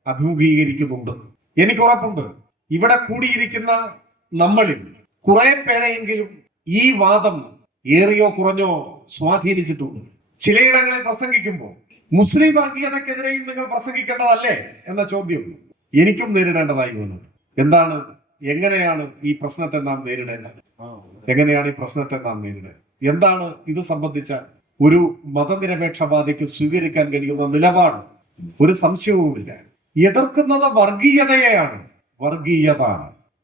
അഭിമുഖീകരിക്കുന്നുണ്ട്. എനിക്ക് ഉറപ്പുണ്ട് ഇവിടെ കൂടിയിരിക്കുന്ന നമ്മളിൽ കുറെ പേരെയെങ്കിലും ഈ വാദം ഏറിയോ കുറഞ്ഞോ സ്വാധീനിച്ചിട്ടുണ്ട്. ചിലയിടങ്ങളിൽ പ്രസംഗിക്കുമ്പോൾ മുസ്ലിം വർഗീയതക്കെതിരെയും നിങ്ങൾ പ്രസംഗിക്കേണ്ടതല്ലേ എന്ന ചോദ്യം എനിക്കും നേരിടേണ്ടതായി വന്നു. എന്താണ്, എങ്ങനെയാണ് ഈ പ്രശ്നത്തെ നാം നേരിടേണ്ടത്? എങ്ങനെയാണ് ഈ പ്രശ്നത്തെ നാം നേരിടേണ്ടത്? എന്താണ് ഇത് സംബന്ധിച്ച ഒരു മതനിരപേക്ഷവാദിക്ക് സ്വീകരിക്കാൻ കഴിയുന്ന നിലപാട്? ഒരു സംശയവുമില്ല. എതിർക്കുന്നത് വർഗീയതയെയാണ്.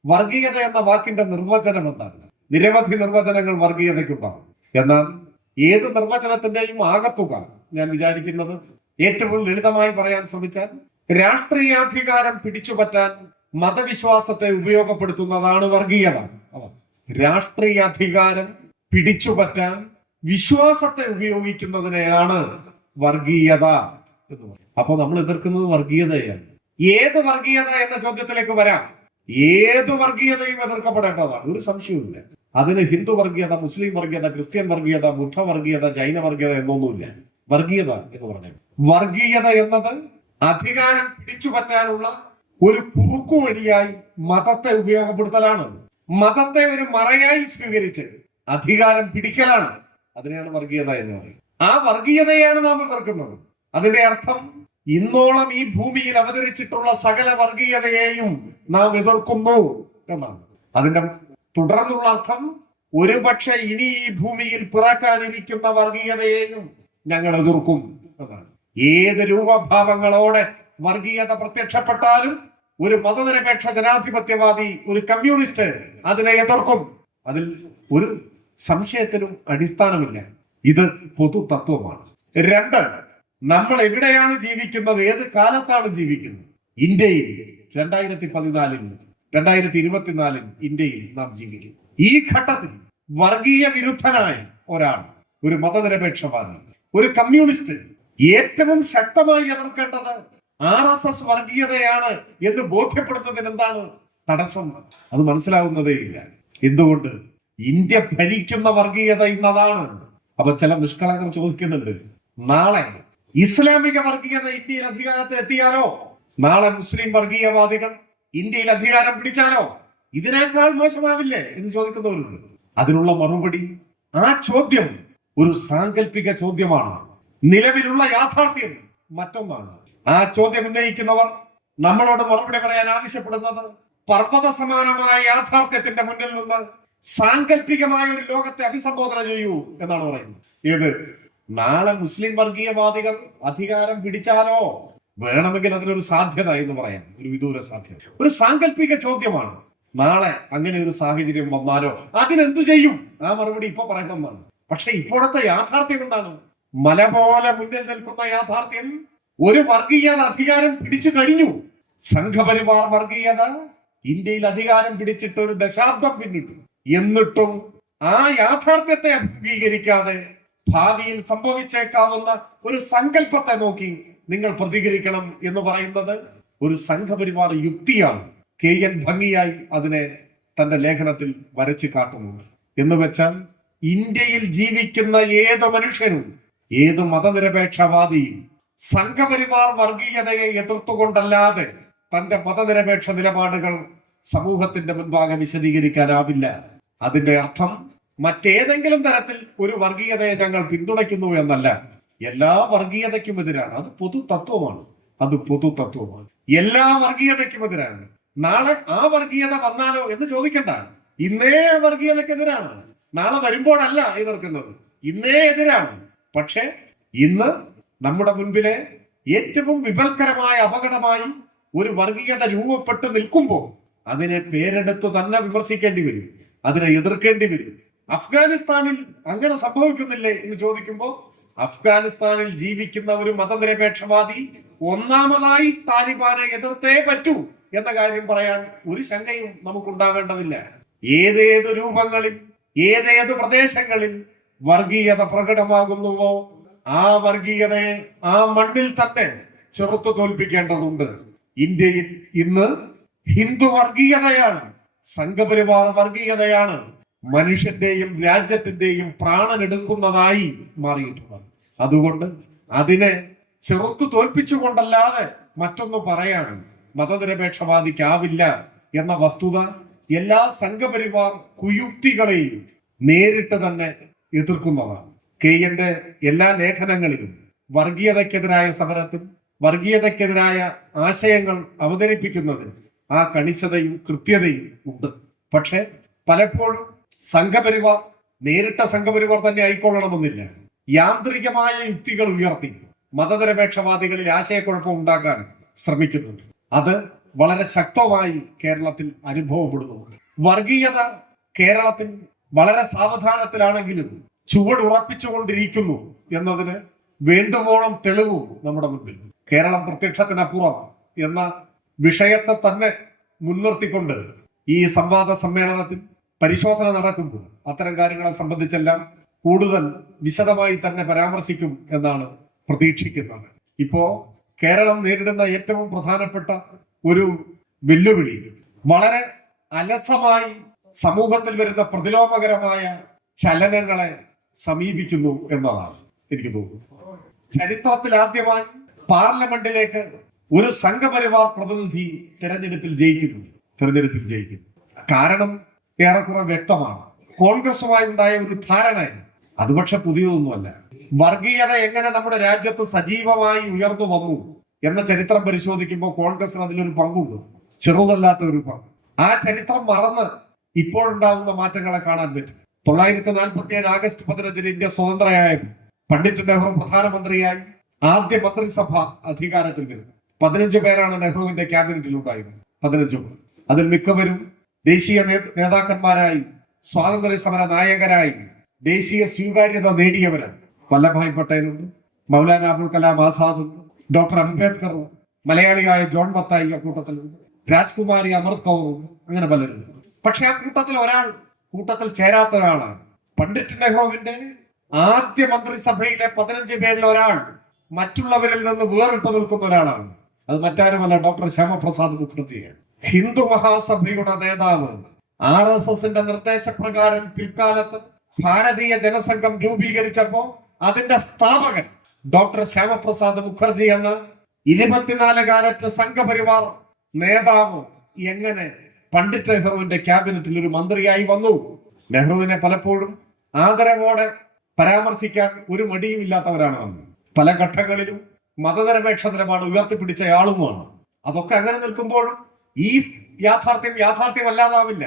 വർഗീയത എന്ന വാക്കിന്റെ നിർവചനം എന്താണ്? നിരവധി നിർവചനങ്ങൾ വർഗീയതയ്ക്കുണ്ടാകും. എന്നാൽ ഏത് നിർവചനത്തിന്റെയും ആകത്തുക ഞാൻ വിചാരിക്കുന്നത് ഏറ്റവും ലളിതമായി പറയാൻ ശ്രമിച്ചാൽ, രാഷ്ട്രീയാധികാരം പിടിച്ചുപറ്റാൻ മതവിശ്വാസത്തെ ഉപയോഗപ്പെടുത്തുന്നതാണ് വർഗീയത. രാഷ്ട്രീയാധികാരം പിടിച്ചുപറ്റാൻ വിശ്വാസത്തെ ഉപയോഗിക്കുന്നതിനെയാണ് വർഗീയത എന്ന് പറയുന്നത്. അപ്പൊ നമ്മൾ എതിർക്കുന്നത് വർഗീയതയാണ്. ഏത് വർഗീയത എന്ന ചോദ്യത്തിലേക്ക് വരാം. ഏത് വർഗീയതയും എതിർക്കപ്പെടേണ്ടതാണ്, ഒരു സംശയവുമില്ല. അതിന് ഹിന്ദു വർഗീയത, മുസ്ലിം വർഗീയത, ക്രിസ്ത്യൻ വർഗീയത, ബുദ്ധ വർഗീയത, ജൈന വർഗീയത എന്നൊന്നുമില്ല. വർഗീയത എന്ന് പറഞ്ഞാൽ, വർഗീയത എന്നത് അധികാരം പിടിച്ചുപറ്റാനുള്ള ഒരു കുറുക്കുവഴിയായി മതത്തെ ഉപയോഗപ്പെടുത്തലാണ്. മതത്തെ ഒരു മറയായി സ്വീകരിച്ച് അധികാരം പിടിക്കലാണ്. അതിനെയാണ് വർഗീയത എന്ന് പറയുന്നത്. ആ വർഗീയതയാണ് നാം എതിർക്കുന്നത്. അതിന്റെ അർത്ഥം ഇന്നോളം ഈ ഭൂമിയിൽ അവതരിച്ചിട്ടുള്ള സകല വർഗീയതയെയും നാം എതിർക്കുന്നു എന്നാണ്. അതിന്റെ തുടർന്നുള്ള അർത്ഥം ഒരുപക്ഷെ ഇനി ഈ ഭൂമിയിൽ പിറക്കാനിരിക്കുന്ന വർഗീയതയെയും ഞങ്ങൾ എതിർക്കും എന്നാണ്. ഏത് രൂപഭാവങ്ങളോടെ വർഗീയത പ്രത്യക്ഷപ്പെട്ടാലും ഒരു മതനിരപേക്ഷ ജനാധിപത്യവാദി, ഒരു കമ്മ്യൂണിസ്റ്റ് അതിനെ എതിർക്കും. അതിൽ ഒരു സംശയത്തിനും അടിസ്ഥാനമില്ല. ഇത് പൊതു തത്വമാണ്. രണ്ട്, നമ്മൾ എവിടെയാണ് ജീവിക്കുന്നത്, ഏത് കാലത്താണ് ജീവിക്കുന്നത്? ഇന്ത്യയിൽ 2014 2024 ഇന്ത്യയിൽ നാം ജീവിക്കുന്നു. ഈ ഘട്ടത്തിൽ വർഗീയ വിരുദ്ധനായ ഒരാൾ, ഒരു മതനിരപേക്ഷവാദി, ഒരു കമ്മ്യൂണിസ്റ്റ് ഏറ്റവും ശക്തമായി എതിർക്കേണ്ടത് RSS വർഗീയതയാണ് എന്ന് ബോധ്യപ്പെടുന്നതിന് എന്താണ് തടസ്സം? അത് മനസ്സിലാവുന്നതേയില്ല. എന്തുകൊണ്ട്? ഇന്ത്യ ഭരിക്കുന്ന വർഗീയത ഇന്നതാണ്. അപ്പൊ ചില നിഷ്കളങ്കർ ചോദിക്കുന്നുണ്ട്, നാളെ ഇസ്ലാമിക വർഗീയത ഇന്ത്യയിൽ അധികാരത്തിൽ എത്തിയാലോ? നാളെ മുസ്ലിം വർഗീയവാദികൾ ഇന്ത്യയിൽ അധികാരം പിടിച്ചാലോ? ഇതിനേക്കാൾ മോശമാവില്ലേ എന്ന് ചോദിക്കുന്നവരുണ്ട്. അതിനുള്ള മറുപടി, ആ ചോദ്യം ഒരു സാങ്കല്പിക ചോദ്യമാണ്. നിലവിലുള്ള യാഥാർത്ഥ്യം മറ്റൊന്നാണ്. ആ ചോദ്യം ഉന്നയിക്കുന്നവർ നമ്മളോട് മറുപടി പറയാൻ ആവശ്യപ്പെടുന്നത് പർവ്വത സമാനമായ യാഥാർത്ഥ്യത്തിന്റെ മുന്നിൽ നിന്ന് സാങ്കല്പികമായ ഒരു ലോകത്തെ അഭിസംബോധന ചെയ്യൂ എന്നാണ് പറയുന്നത്. ഏത്? നാളെ മുസ്ലിം വർഗീയവാദികൾ അധികാരം പിടിച്ചാലോ? വേണമെങ്കിൽ അതിനൊരു സാധ്യത എന്ന് പറയാം, ഒരു വിദൂര സാധ്യത. ഒരു സാങ്കല്പിക ചോദ്യമാണ്. നാളെ അങ്ങനെ ഒരു സാഹചര്യം വന്നാലോ അതിനെന്തു ചെയ്യും? ആ മറുപടി ഇപ്പൊ പറയുന്നതാണ്. പക്ഷെ ഇപ്പോഴത്തെ യാഥാർത്ഥ്യം എന്താണ്? മല പോലെ മുന്നിൽ നിൽക്കുന്ന യാഥാർത്ഥ്യം, ഒരു വർഗീയത അധികാരം പിടിച്ചു കഴിഞ്ഞു. സംഘപരിവാർ വർഗീയത ഇന്ത്യയിൽ അധികാരം പിടിച്ചിട്ട് ഒരു ദശാബ്ദം പിന്നിട്ടു. എന്നിട്ടും ആ യാഥാർത്ഥ്യത്തെ അംഗീകരിക്കാതെ ഭാവിയിൽ സംഭവിച്ചേക്കാവുന്ന ഒരു സങ്കല്പത്തെ നോക്കി നിങ്ങൾ പ്രതികരിക്കണം എന്ന് പറയുന്നത് ഒരു സംഘപരിവാർ യുക്തിയാണ്. KN ഭംഗിയായി അതിനെ തന്റെ ലേഖനത്തിൽ വരച്ചു കാട്ടുന്നുണ്ട്. എന്ന് വെച്ചാൽ ഇന്ത്യയിൽ ജീവിക്കുന്ന ഏത് മനുഷ്യനും, ഏത് മതനിരപേക്ഷവാദിയും സംഘപരിവാർ വർഗീയതയെ എതിർത്തുകൊണ്ടല്ലാതെ തന്റെ മതനിരപേക്ഷ നിലപാടുകൾ സമൂഹത്തിന്റെ മുൻപാകെ വിശദീകരിക്കാനാവില്ല. അതിന്റെ അർത്ഥം മറ്റേതെങ്കിലും തരത്തിൽ ഒരു വർഗീയതയെ ഞങ്ങൾ പിന്തുണയ്ക്കുന്നു എന്നല്ല. എല്ലാ വർഗീയതയ്ക്കും എതിരാണ്. അത് പൊതു തത്വമാണ്. എല്ലാ വർഗീയതയ്ക്കും എതിരാണ്. നാളെ ആ വർഗീയത വന്നാലോ എന്ന് ചോദിക്കണ്ട. ഇന്നേ വർഗീയതയ്ക്കെതിരാണ്. നാളെ വരുമ്പോഴല്ല എതിർക്കുന്നത്, ഇന്നേ എതിരാണ്. പക്ഷെ ഇന്ന് നമ്മുടെ മുൻപിലെ ഏറ്റവും വിപൽക്കരമായ അപകടമായി ഒരു വർഗീയത രൂപപ്പെട്ട് നിൽക്കുമ്പോൾ അതിനെ പേരെടുത്ത് തന്നെ വിമർശിക്കേണ്ടി വരും, അതിനെ എതിർക്കേണ്ടി വരും. അഫ്ഗാനിസ്ഥാനിൽ അങ്ങനെ സംഭവിക്കുന്നില്ലേ എന്ന് ചോദിക്കുമ്പോൾ അഫ്ഗാനിസ്ഥാനിൽ ജീവിക്കുന്ന ഒരു മതനിരപേക്ഷവാദി ഒന്നാമതായി താലിബാനെ എതിർത്തേ പറ്റൂ എന്ന കാര്യം പറയാൻ ഒരു ശങ്കയും നമുക്കുണ്ടാവേണ്ടതില്ല. ഏതേത് രൂപങ്ങളിൽ, ഏതേത് പ്രദേശങ്ങളിൽ വർഗീയത പ്രകടമാകുന്നുവോ ആ വർഗീയതയെ ആ മണ്ണിൽ തന്നെ ചെറുത്തു തോൽപ്പിക്കേണ്ടതുണ്ട്. ഇന്ത്യയിൽ ഇന്ന് ഹിന്ദു വർഗീയതയാണ്, സംഘപരിവാർ വർഗീയതയാണ് മനുഷ്യന്റെയും രാജ്യത്തിന്റെയും പ്രാണനെടുക്കുന്നതായി മാറിയിട്ടുള്ളത്. അതുകൊണ്ട് അതിനെ ചെറുത്തു തോൽപ്പിച്ചുകൊണ്ടല്ലാതെ മറ്റൊന്ന് പറയാൻ മതനിരപേക്ഷവാദിക്കാവില്ല എന്ന വസ്തുത എല്ലാ സംഘപരിവാർ കുയുക്തികളെയും നേരിട്ട് തന്നെ എതിർക്കുന്നതാണ്. KNന്റെ എല്ലാ ലേഖനങ്ങളിലും വർഗീയതയ്ക്കെതിരായ സമരത്തിൽ, വർഗീയതയ്ക്കെതിരായ ആശയങ്ങൾ അവതരിപ്പിക്കുന്നതിൽ ആ കണിശതയും കൃത്യതയും ഉണ്ട്. പക്ഷെ പലപ്പോഴും സംഘപരിവാർ, നേരിട്ട സംഘപരിവാർ തന്നെ ആയിക്കൊള്ളണമെന്നില്ല, യാന്ത്രികമായ യുക്തികൾ ഉയർത്തി മതനിരപേക്ഷവാദികളിൽ ആശയക്കുഴപ്പം ഉണ്ടാക്കാൻ ശ്രമിക്കുന്നുണ്ട്. അത് വളരെ ശക്തമായി കേരളത്തിൽ അനുഭവപ്പെടുന്നുണ്ട്. വർഗീയത കേരളത്തിൽ വളരെ സാവധാനത്തിലാണെങ്കിലും ചുവടുറപ്പിച്ചുകൊണ്ടിരിക്കുന്നു എന്നതിന് വേണ്ടുവോളം തെളിവും നമ്മുടെ മുൻപിൽ. കേരളം പ്രത്യക്ഷത്തിനപ്പുറം എന്ന വിഷയത്തെ തന്നെ മുൻനിർത്തിക്കൊണ്ട് ഈ സംവാദ സമ്മേളനത്തിൽ പരിശോധന നടക്കുമ്പോൾ അത്തരം കാര്യങ്ങളെ സംബന്ധിച്ചെല്ലാം കൂടുതൽ വിശദമായി തന്നെ പരാമർശിക്കും എന്നാണ് പ്രതീക്ഷിക്കുന്നത്. ഇപ്പോ കേരളം നേരിടുന്ന ഏറ്റവും പ്രധാനപ്പെട്ട ഒരു വെല്ലുവിളി വളരെ അലസമായി സമൂഹത്തിൽ വരുന്ന പ്രതിലോമകരമായ ചലനങ്ങളെ സമീപിക്കുന്നു എന്നതാണ് എനിക്ക് തോന്നുന്നത്. ചരിത്രത്തിൽ ആദ്യമായി പാർലമെന്റിലേക്ക് ഒരു സംഘപരിവാർ പ്രതിനിധി തെരഞ്ഞെടുപ്പിൽ ജയിക്കുന്നു. കാരണം ഏറെക്കുറെ വ്യക്തമാണ്. കോൺഗ്രസുമായി ഉണ്ടായ ഒരു ധാരണ, അത് പക്ഷെ പുതിയതൊന്നുമല്ല. വർഗീയത എങ്ങനെ നമ്മുടെ രാജ്യത്ത് സജീവമായി ഉയർന്നു വന്നു എന്ന ചരിത്രം പരിശോധിക്കുമ്പോൾ കോൺഗ്രസിന് അതിലൊരു പങ്കുണ്ട്, ചെറുതല്ലാത്ത ഒരു പങ്ക്. ആ ചരിത്രം മറന്ന് ഇപ്പോഴുണ്ടാവുന്ന മാറ്റങ്ങളെ കാണാൻ പറ്റും. 1947 ആഗസ്റ്റ് 15 ഇന്ത്യ സ്വതന്ത്രയായപ്പോൾ പണ്ഡിറ്റ് നെഹ്റു പ്രധാനമന്ത്രിയായി ആദ്യ മന്ത്രിസഭ അധികാരത്തിൽ വരുന്നു. 15 പേരാണ് നെഹ്റുവിന്റെ ക്യാബിനറ്റിൽ ഉണ്ടായിരുന്നത്. 15 പേർ. അതിൽ മിക്കവരും ദേശീയ നേതാക്കന്മാരായി, സ്വാതന്ത്ര്യ സമര നായകരായി, ദേശീയ സ്വീകാര്യത നേടിയവരാണ്. വല്ലഭായ് പട്ടേലുണ്ട്, മൗലാന അബുൽ കലാം ആസാദുണ്ട്, ഡോക്ടർ അംബേദ്കർ, മലയാളിയായ ജോൺ മത്തായി ആ കൂട്ടത്തിലുണ്ട്, രാജ്കുമാരി അമൃത് കൗറുണ്ട്, അങ്ങനെ പലരുണ്ട്. പക്ഷെ ആ കൂട്ടത്തിൽ ചേരാത്ത ഒരാളാണ് പണ്ഡിറ്റ് നെഹ്റുവിന്റെ ആദ്യ മന്ത്രിസഭയിലെ 15 പേരിൽ ഒരാൾ മറ്റുള്ളവരിൽ നിന്ന് വേറിട്ട് നിൽക്കുന്ന ഒരാളാണ്. അത് മറ്റാരുമല്ല, ഡോക്ടർ ശ്യാമപ്രസാദ് മുഖർജിയാണ്. ഹിന്ദു മഹാസഭയുടെ നേതാവ്. RSSന്റെ നിർദ്ദേശപ്രകാരം പിൽക്കാലത്ത് ഭാരതീയ ജനസംഘം രൂപീകരിച്ചപ്പോ അതിന്റെ സ്ഥാപകൻ ഡോക്ടർ ശ്യാമപ്രസാദ് മുഖർജി എന്ന 24 സംഘപരിവാർ നേതാവ് എങ്ങനെ പണ്ഡിറ്റ് നെഹ്റുവിന്റെ ക്യാബിനറ്റിൽ ഒരു മന്ത്രിയായി വന്നു? നെഹ്റുവിനെ പലപ്പോഴും ആദരവോടെ പരാമർശിക്കാൻ ഒരു മടിയും ഇല്ലാത്തവരാണ് നമ്മൾ. പല ഘട്ടങ്ങളിലും മതനിരപേക്ഷ നിലപാട് ഉയർത്തിപ്പിടിച്ചയാളുമാണ്. അതൊക്കെ അങ്ങനെ നിൽക്കുമ്പോഴും ഈ യാഥാർത്ഥ്യമല്ലാതാവില്ല.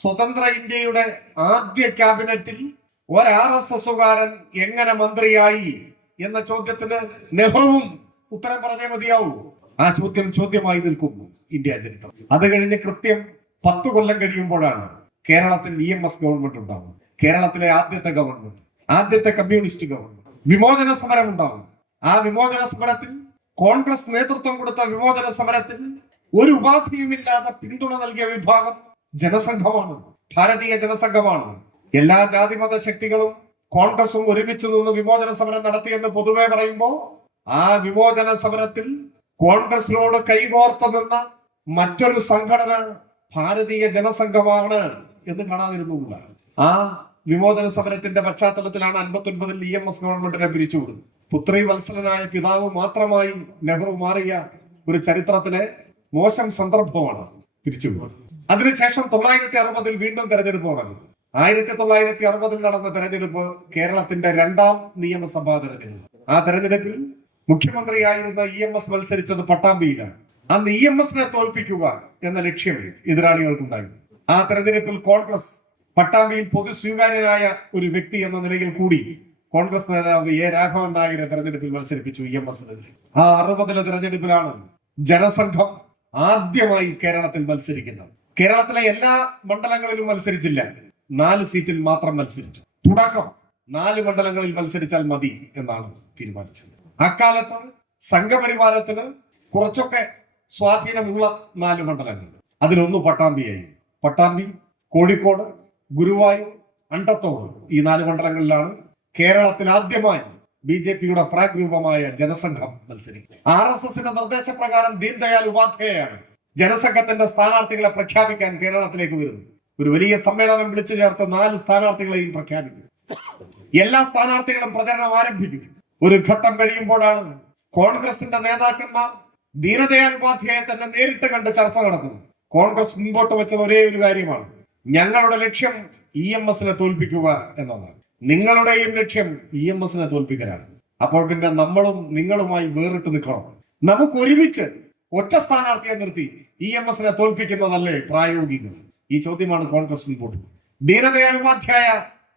സ്വതന്ത്ര ഇന്ത്യയുടെ ആദ്യ ക്യാബിനറ്റിൽ ഒരു RSSകാരൻ എങ്ങനെ മന്ത്രിയായി എന്ന ചോദ്യത്തിന് നെഹ്റുവും ഉത്തരം പറഞ്ഞേ മതിയാവൂ. ആ ചോദ്യമായി നിൽക്കുന്നു ഇന്ത്യ ചരിത്രം. അത് കഴിഞ്ഞ് കൃത്യം 10 കൊല്ലം കഴിയുമ്പോഴാണ് കേരളത്തിൽ EMS ഗവൺമെന്റ് ഉണ്ടാവും. കേരളത്തിലെ ആദ്യത്തെ ഗവൺമെന്റ്, ആദ്യത്തെ കമ്മ്യൂണിസ്റ്റ് ഗവൺമെന്റ്. വിമോചന സമരം ഉണ്ടാവും. ആ വിമോചന സമരത്തിൽ കോൺഗ്രസ് നേതൃത്വം കൊടുത്ത വിമോചന സമരത്തിൽ ഒരു ഉപാധിയുമില്ലാതെ പിന്തുണ നൽകിയ വിഭാഗം ജനസംഘമാണ്, ഭാരതീയ ജനസംഘമാണ്. എല്ലാ ജാതിമത ശക്തികളും കോൺഗ്രസും ഒരുമിച്ച് നിന്ന് വിമോചന സമരം നടത്തിയെന്ന് പൊതുവെ പറയുമ്പോൾ ആ വിമോചന സമരത്തിൽ കോൺഗ്രസിനോട് കൈകോർത്ത് നിന്ന മറ്റൊരു സംഘടന ഭാരതീയ ജനസംഘമാണ് എന്ന് കാണാതിരുന്നുകൂട. ആ വിമോചന സമരത്തിന്റെ പശ്ചാത്തലത്തിലാണ് 59-ൽ EMS ഗവൺമെന്റിനെ പിരിച്ചുവിടുന്നത്. പുത്രി വത്സലനായ പിതാവ് മാത്രമായി നെഹ്റു മാറിയ ഒരു ചരിത്രത്തിലെ മോശം സന്ദർഭമാണ് പിരിച്ചുവിടുന്നത്. അതിനുശേഷം 1960-ൽ വീണ്ടും തെരഞ്ഞെടുപ്പ് നടന്നു. 1960-ൽ നടന്ന തെരഞ്ഞെടുപ്പ് കേരളത്തിന്റെ 2ാം നിയമസഭാ തെരഞ്ഞെടുപ്പ്. ആ തെരഞ്ഞെടുപ്പിൽ മുഖ്യമന്ത്രിയായിരുന്ന EMS മത്സരിച്ചത് പട്ടാമ്പിയിലാണ്. അന്ന് EMSനെ തോൽപ്പിക്കുക എന്ന ലക്ഷ്യം എതിരാളികൾക്കുണ്ടായിരുന്നു. ആ തെരഞ്ഞെടുപ്പിൽ കോൺഗ്രസ് പട്ടാമ്പിയിൽ പൊതു സ്വീകാര്യനായ ഒരു വ്യക്തി എന്ന നിലയിൽ കൂടി കോൺഗ്രസ് നേതാവ് A. രാഘവൻ നായരെ തെരഞ്ഞെടുപ്പിൽ മത്സരിപ്പിച്ചു EMSനെതിരെ. ആ 60-ലെ തെരഞ്ഞെടുപ്പിലാണ് ജനസംഘം ആദ്യമായി കേരളത്തിൽ മത്സരിക്കുന്നത്. കേരളത്തിലെ എല്ലാ മണ്ഡലങ്ങളിലും മത്സരിച്ചില്ല, 4 സീറ്റിൽ മാത്രം മത്സരിച്ചു. തുടക്കം 4 മണ്ഡലങ്ങളിൽ മത്സരിച്ചാൽ മതി എന്നാണ് തീരുമാനിച്ചത്. അക്കാലത്ത് സംഘപരിവാരത്തിന് കുറച്ചൊക്കെ സ്വാധീനമുള്ള 4 മണ്ഡലങ്ങൾ, അതിലൊന്ന് പട്ടാമ്പിയായി. പട്ടാമ്പി, കോഴിക്കോട്, ഗുരുവായൂർ, അണ്ടത്തോട്, ഈ 4 മണ്ഡലങ്ങളിലാണ് കേരളത്തിൽ ആദ്യമായി BJPയുടെ പ്രാഗ് രൂപമായ ജനസംഘം മത്സരിക്കുന്നത്. RSSന്റെ നിർദ്ദേശപ്രകാരം ദീൻദയാൽ ഉപാധ്യായാണ് ജനസംഘത്തിന്റെ സ്ഥാനാർത്ഥികളെ പ്രഖ്യാപിക്കാൻ കേരളത്തിലേക്ക് വരുന്നു. ഒരു വലിയ സമ്മേളനം വിളിച്ചു ചേർത്ത് 4 സ്ഥാനാർത്ഥികളെയും പ്രഖ്യാപിക്കും. എല്ലാ സ്ഥാനാർത്ഥികളും പ്രചരണം ആരംഭിക്കും. ഒരു ഘട്ടം കഴിയുമ്പോഴാണ് കോൺഗ്രസിന്റെ നേതാക്കന്മാർ ദീനദയാൽ ഉപാധ്യായെ തന്നെ നേരിട്ട് കണ്ട് ചർച്ച നടത്തുന്നു. കോൺഗ്രസ് മുമ്പോട്ട് വെച്ചത് ഒരേ ഒരു കാര്യമാണ്, ഞങ്ങളുടെ ലക്ഷ്യം EMSനെ തോൽപ്പിക്കുക എന്നതാണ്. നിങ്ങളുടെയും ലക്ഷ്യം EMSനെ തോൽപ്പിക്കലാണ്. അപ്പോൾ പിന്നെ നമ്മളും നിങ്ങളുമായി വേറിട്ട് നിൽക്കണം. നമുക്ക് ഒരുമിച്ച് ഒറ്റ സ്ഥാനാർത്ഥിയെ നിർത്തി EMSനെ തോൽപ്പിക്കുന്നതല്ലേ പ്രായോഗികം? ഈ ചോദ്യമാണ് കോൺഗ്രസ് മുമ്പോട്ട്. ദീനദയാൽ ഉപാധ്യായ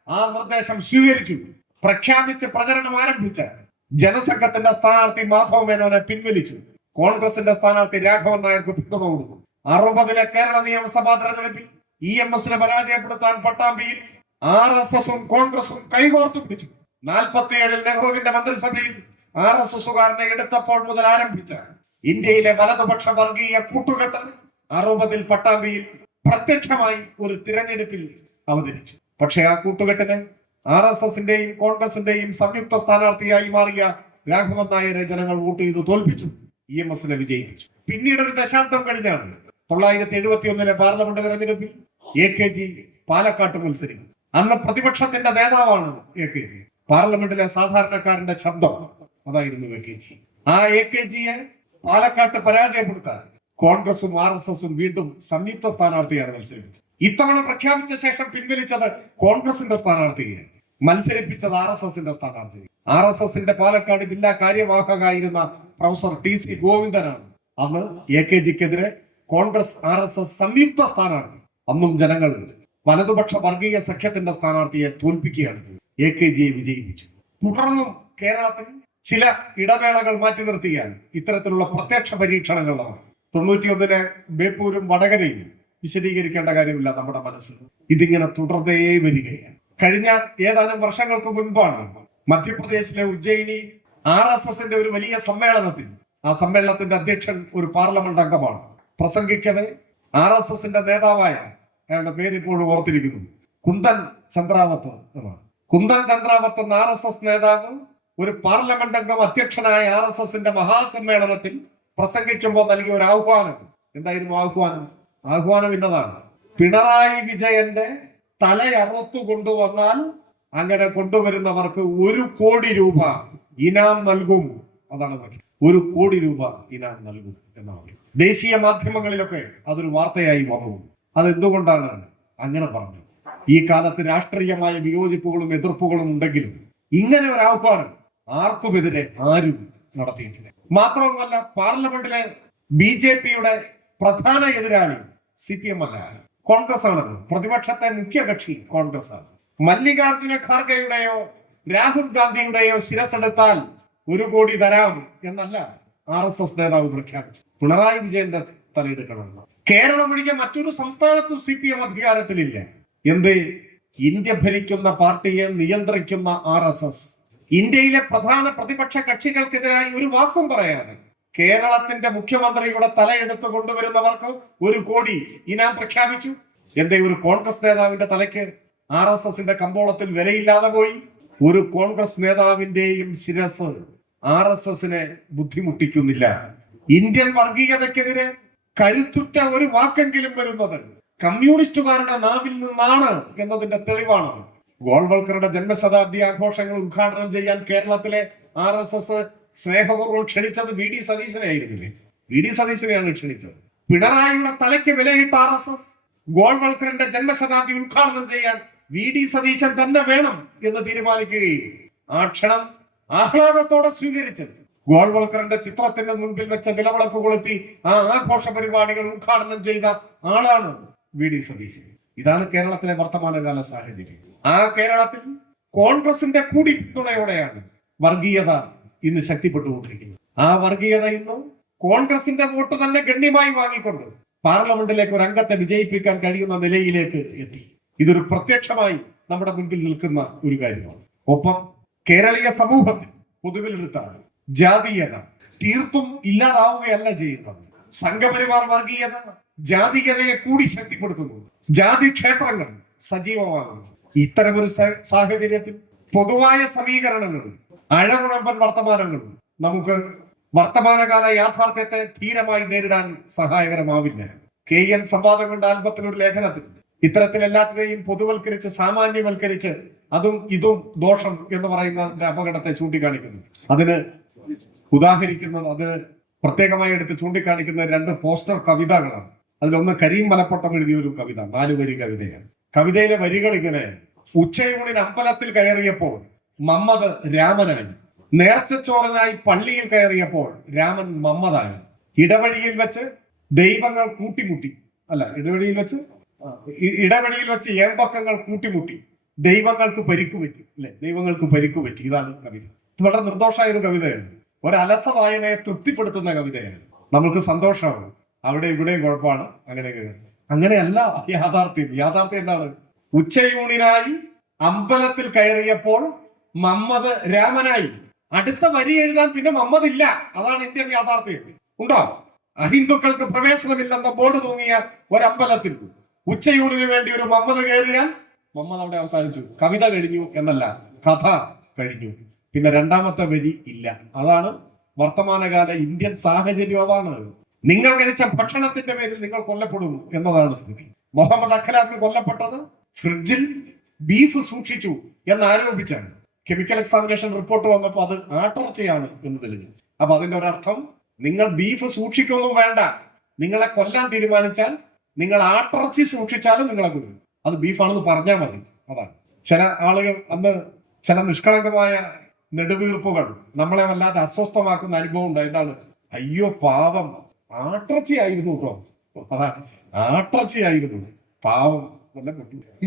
ആ നിർദ്ദേശം സ്വീകരിച്ചു. പ്രഖ്യാപിച്ച് പ്രചരണം ആരംഭിച്ച ജനസംഘത്തിന്റെ സ്ഥാനാർത്ഥി മാധവ മേനോനെ പിൻവലിച്ചു. കോൺഗ്രസിന്റെ സ്ഥാനാർത്ഥി രാഘവൻ നായർക്ക് പിന്തുണ കൊടുത്തു. 60-ലെ കേരള നിയമസഭാ തെരഞ്ഞെടുപ്പിൽ EMSനെ പരാജയപ്പെടുത്താൻ പട്ടാമ്പിയിൽ RSSും കോൺഗ്രസും കൈകോർത്തു പിടിച്ചു. 47-ൽ നെഹ്റുവിന്റെ മന്ത്രിസഭയിൽ RSSുകാരനെ എടുത്തപ്പോൾ മുതൽ ആരംഭിച്ച ഇന്ത്യയിലെ വലതുപക്ഷ വർഗീയ കൂട്ടുകെട്ട് 60-ൽ പട്ടാമ്പിയിൽ പ്രത്യക്ഷമായി ഒരു തിരഞ്ഞെടുപ്പിൽ അവതരിച്ചു. പക്ഷെ ആ കൂട്ടുകെട്ടിന് RSSന്റെയും കോൺഗ്രസിന്റെയും സംയുക്ത സ്ഥാനാർത്ഥിയായി മാറിയ രാഘവൻ നായരെ ജനങ്ങൾ വോട്ട് ചെയ്ത് തോൽപ്പിച്ചു, EMSനെ വിജയിപ്പിച്ചു. പിന്നീട് ഒരു ദശാബ്ദം കഴിഞ്ഞാണ് 1971-ലെ പാർലമെന്റ് തെരഞ്ഞെടുപ്പിൽ AKG പാലക്കാട്ട് മത്സരിക്കും. അന്ന് പ്രതിപക്ഷത്തിന്റെ നേതാവാണ് AKG. പാർലമെന്റിലെ സാധാരണക്കാരന്റെ ശബ്ദം അതായിരുന്നു AKG. ആ AKGയെ പാലക്കാട്ട് പരാജയപ്പെടുത്താൻ കോൺഗ്രസും RSSും വീണ്ടും സംയുക്ത സ്ഥാനാർത്ഥിയാണ് മത്സരിപ്പിച്ചത്. ഇത്തവണ പ്രഖ്യാപിച്ച ശേഷം പിൻവലിച്ചത് കോൺഗ്രസിന്റെ സ്ഥാനാർത്ഥിയെ, മത്സരിപ്പിച്ചത് RSSന്റെ സ്ഥാനാർത്ഥി. RSSന്റെ പാലക്കാട് ജില്ലാ കാര്യവാഹകായിരുന്ന പ്രൊഫസർ TC ഗോവിന്ദനാണ് അന്ന് AKGക്കെതിരെ കോൺഗ്രസ് RSS സംയുക്ത സ്ഥാനാർത്ഥി. അന്നും ജനങ്ങൾ വലതുപക്ഷ വർഗീയ സഖ്യത്തിന്റെ സ്ഥാനാർത്ഥിയെ തോൽപ്പിക്കുകയാണ്. AKGയെ വിജയിപ്പിച്ചു. തുടർന്നും കേരളത്തിൽ ചില ഇടവേളകൾ മാറ്റി നിർത്തിയാൽ ഇത്തരത്തിലുള്ള പ്രത്യക്ഷ പരീക്ഷണങ്ങളാണ്. 91-ലെ ബേപ്പൂരും വടകരയും വിശദീകരിക്കേണ്ട കാര്യമില്ല നമ്മുടെ മനസ്സിൽ. ഇതിങ്ങനെ തുടർന്നേ വരികയാണ്. കഴിഞ്ഞ ഏതാനും വർഷങ്ങൾക്ക് മുൻപാണ് മധ്യപ്രദേശിലെ ഉജ്ജയിനി RSSന്റെ ഒരു വലിയ സമ്മേളനത്തിൽ, ആ സമ്മേളനത്തിന്റെ അധ്യക്ഷൻ ഒരു പാർലമെന്റ് അംഗമാണ്, പ്രസംഗിക്കവേ RSSന്റെ നേതാവായ, അയാളുടെ പേര് ഇപ്പോഴും ഓർത്തിരിക്കുന്നു, കുന്ദൻ ചന്ദ്രാവത്ത് എന്നാണ്. കുന്ദൻ ചന്ദ്രാവത്ത് എന്ന RSS നേതാവ് ഒരു പാർലമെന്റ് അംഗം അധ്യക്ഷനായ RSSന്റെ മഹാസമ്മേളനത്തിൽ പ്രസംഗിക്കുമ്പോൾ നൽകിയ ഒരു ആഹ്വാനം എന്തായിരുന്നു? ആഹ്വാനം ഇന്നതാണ്: പിണറായി വിജയന്റെ തലയറുത്തു കൊണ്ടുവന്നാൽ അങ്ങനെ കൊണ്ടുവരുന്നവർക്ക് 1 കോടി രൂപ ഇനാം നൽകും. അതാണ് 1 കോടി രൂപ ഇനാം നൽകും എന്നാണ്. ദേശീയ മാധ്യമങ്ങളിലൊക്കെ അതൊരു വാർത്തയായി വന്നു. അതെന്തുകൊണ്ടാണ് അങ്ങനെ പറഞ്ഞത്? ഈ കാലത്ത് രാഷ്ട്രീയമായ വിയോജിപ്പുകളും എതിർപ്പുകളും ഉണ്ടെങ്കിലും ഇങ്ങനെ ഒരു ആഹ്വാനം ആർക്കുമെതിരെ ആരും നടത്തിയിട്ടില്ല. മാത്രവുമല്ല, പാർലമെന്റിലെ BJPയുടെ പ്രധാന എതിരാളി CPM അല്ല, കോൺഗ്രസ് ആണല്ലോ. പ്രതിപക്ഷത്തെ മുഖ്യകക്ഷി കോൺഗ്രസ് ആണ്. മല്ലികാർജുന ഖാർഗെയുടെയോ രാഹുൽ ഗാന്ധിയുടെയോ ശിരസെടുത്താൽ 1 കോടി തരാം എന്നല്ല RSS നേതാവ് പ്രഖ്യാപിച്ചു. പിണറായി വിജയന്റെ തലയെടുക്കണമെന്ന്. കേരളം ഒഴികെ മറ്റൊരു സംസ്ഥാനത്തും CPM അധികാരത്തിലില്ല. എന്ത്? ഇന്ത്യ ഭരിക്കുന്ന പാർട്ടിയെ നിയന്ത്രിക്കുന്ന RSS ഇന്ത്യയിലെ പ്രധാന പ്രതിപക്ഷ കക്ഷികൾക്കെതിരായി ഒരു വാക്കും പറയാതെ കേരളത്തിന്റെ മുഖ്യമന്ത്രിയുടെ തലയെടുത്ത് കൊണ്ടുവരുന്നവർക്ക് 1 കോടി ഇനാം പ്രഖ്യാപിച്ചു. എന്തേ? ഒരു കോൺഗ്രസ് നേതാവിന്റെ തലയ്ക്ക് RSSന്റെ കമ്പോളത്തിൽ വിലയില്ലാതെ പോയി. ഒരു കോൺഗ്രസ് നേതാവിന്റെയും ശിരസ് RSSനെ ബുദ്ധിമുട്ടിക്കുന്നില്ല. ഇന്ത്യൻ വർഗീയതയ്ക്കെതിരെ കരുത്തുറ്റ ഒരു വാക്കെങ്കിലും വരുന്നത് കമ്മ്യൂണിസ്റ്റുകാരുടെ നാവിൽ നിന്നാണ് എന്നതിന്റെ തെളിവാണ്. ഗോൾവൽക്കറുടെ ജന്മശതാബ്ദി ആഘോഷങ്ങൾ ഉദ്ഘാടനം ചെയ്യാൻ കേരളത്തിലെ RSS സ്നേഹപൂർവ്വം ക്ഷണിച്ചത് VD സതീശനെ ആയിരുന്നില്ലേ? VD സതീശനെയാണ് ക്ഷണിച്ചത്. പിണറായിയുടെ തലയ്ക്ക് വിലയിട്ട RSS ഗോൾവൽക്കറിന്റെ ജന്മശതാബ്ദി ഉദ്ഘാടനം ചെയ്യാൻ VD സതീശൻ തന്നെ വേണം എന്ന് തീരുമാനിക്കുകയും ആ ക്ഷണം ആഹ്ലാദത്തോടെ സ്വീകരിച്ചത് ഗോൾവൽക്കറിന്റെ ചിത്രത്തിന്റെ മുൻപിൽ വെച്ച നിലവിളക്ക് കൊളുത്തി ആ ആഘോഷ പരിപാടികൾ ഉദ്ഘാടനം ചെയ്ത ആളാണ് VD സതീശൻ. ഇതാണ് കേരളത്തിലെ വർത്തമാനകാല സാഹചര്യം. ആ കേരളത്തിൽ കോൺഗ്രസിന്റെ കൂടി പിന്തുണയോടെയാണ് വർഗീയത ഇന്ന് ശക്തിപ്പെട്ടുകൊണ്ടിരിക്കുന്നത്. ആ വർഗീയത ഇന്ന് കോൺഗ്രസിന്റെ വോട്ട് തന്നെ ഗണ്യമായി വാങ്ങിക്കൊണ്ട് പാർലമെന്റിലേക്ക് ഒരു അംഗത്തെ വിജയിപ്പിക്കാൻ കഴിയുന്ന നിലയിലേക്ക് എത്തി. ഇതൊരു പ്രത്യക്ഷമായി നമ്മുടെ മുൻപിൽ നിൽക്കുന്ന ഒരു കാര്യമാണ്. ഒപ്പം കേരളീയ സമൂഹത്തിൽ പൊതുവിലെടുത്താണ് ജാതീയത തീർത്തും ഇല്ലാതാവുകയല്ല ചെയ്യുന്നത്. സംഘപരിവാർ വർഗീയത ജാതീയതയെ കൂടി ശക്തിപ്പെടുത്തുന്നു. ജാതി ക്ഷേത്രങ്ങൾ സജീവമാകുന്നു. ഇത്തരമൊരു സാഹചര്യത്തിൽ പൊതുവായ സമീകരണങ്ങളും അഴകുഴമ്പൻ വർത്തമാനങ്ങളും നമുക്ക് വർത്തമാനകാല യാഥാർത്ഥ്യത്തെ ധീരമായി നേരിടാൻ സഹായകരമാവില്ല. KN സംവാദങ്ങളുടെ ആൽബത്തിൽ ഒരു ലേഖനത്തിൽ ഇത്തരത്തിൽ എല്ലാത്തിനെയും പൊതുവൽക്കരിച്ച് സാമാന്യവൽക്കരിച്ച് അതും ഇതും ദോഷം എന്ന് പറയുന്നതിന്റെ അപകടത്തെ ചൂണ്ടിക്കാണിക്കുന്നു. അതിന് പ്രത്യേകമായി എടുത്ത് ചൂണ്ടിക്കാണിക്കുന്ന 2 പോസ്റ്റർ കവിതകളാണ്. അതിലൊന്ന് കരീം മലപ്പട്ടം എഴുതിയ ഒരു കവിത, 4 വരി കവിതയാണ്. കവിതയിലെ വരികൾ ഇങ്ങനെ: ഉച്ചയൂണിന് അമ്പലത്തിൽ കയറിയപ്പോൾ മമ്മദ് രാമനായി, നേർച്ചച്ചോറനായി പള്ളിയിൽ കയറിയപ്പോൾ രാമൻ മമ്മദായി, ഇടവഴിയിൽ വെച്ച് ദൈവങ്ങൾ കൂട്ടിമുട്ടി ഇടവഴിയിൽ വെച്ച് ഏമ്പക്കങ്ങൾ കൂട്ടിമുട്ടി ദൈവങ്ങൾക്ക് പരിക്കുപറ്റി. ദൈവങ്ങൾക്ക് പരിക്കുപറ്റി. ഇതാണ് കവിത. ഇത് വളരെ നിർദോഷമായ ഒരു കവിതയാണ്. ഒരലസ വായനയെ തൃപ്തിപ്പെടുത്തുന്ന കവിതയാണ്. നമ്മൾക്ക് സന്തോഷമാണ്, അവിടെ ഇവിടെയും കുഴപ്പമാണ്. അങ്ങനെയല്ല യാഥാർത്ഥ്യം. യാഥാർത്ഥ്യം എന്താണ്? ഉച്ചയൂണിനായി അമ്പലത്തിൽ കയറിയപ്പോൾ മമ്മദ് രാമനായി. അടുത്ത വരി എഴുതാൻ പിന്നെ മമ്മദ് ഇല്ല. അതാണ് ഇന്ത്യൻ യാഥാർത്ഥ്യം. ഉണ്ടോ? അഹിന്ദുക്കൾക്ക് പ്രവേശനമില്ലെന്ന ബോർഡ് തൂങ്ങിയ ഒരമ്പലത്തിൽ ഉച്ചയൂണിന് വേണ്ടി ഒരു മമ്മദ് കയറിയാൽ മമ്മദ് അവിടെ അവസാനിച്ചു. കവിത കഴിഞ്ഞു എന്നല്ല, കഥ കഴിഞ്ഞു. പിന്നെ രണ്ടാമത്തെ വരി ഇല്ല. അതാണ് വർത്തമാനകാല ഇന്ത്യൻ സാഹചര്യം. അതാണ് നിങ്ങൾ കഴിച്ച ഭക്ഷണത്തിന്റെ പേരിൽ നിങ്ങൾ കൊല്ലപ്പെടും എന്നതാണ് സ്ഥിതി. മുഹമ്മദ് അഖലാഖ് കൊല്ലപ്പെട്ടത് ഫ്രിഡ്ജിൽ ബീഫ് സൂക്ഷിച്ചു എന്നാരോപിച്ചാണ്. കെമിക്കൽ എക്സാമിനേഷൻ റിപ്പോർട്ട് വന്നപ്പോൾ അത് ആട്ടിറച്ചിയാണ് എന്ന് തെളിഞ്ഞു. അപ്പൊ അതിന്റെ ഒരർത്ഥം, നിങ്ങൾ ബീഫ് സൂക്ഷിക്കൊന്നും വേണ്ട, നിങ്ങളെ കൊല്ലാൻ തീരുമാനിച്ചാൽ നിങ്ങൾ ആട്ടിറച്ചി സൂക്ഷിച്ചാലും നിങ്ങളെ കൊല്ലും. അത് ബീഫാണെന്ന് പറഞ്ഞാൽ മതി. അതാണ്. ചില ആളുകൾ അന്ന് ചില നിഷ്കളങ്കമായ നെടുവീർപ്പുകൾ നമ്മളെ വല്ലാതെ അസ്വസ്ഥമാക്കുന്ന അനുഭവം ഉണ്ട്. എന്താണ്? അയ്യോ പാവം, ആട്ടിറച്ചിയായിരുന്നു കേട്ടോ. അതാണ്, ആട്ടിറച്ചിയായിരുന്നു പാവം.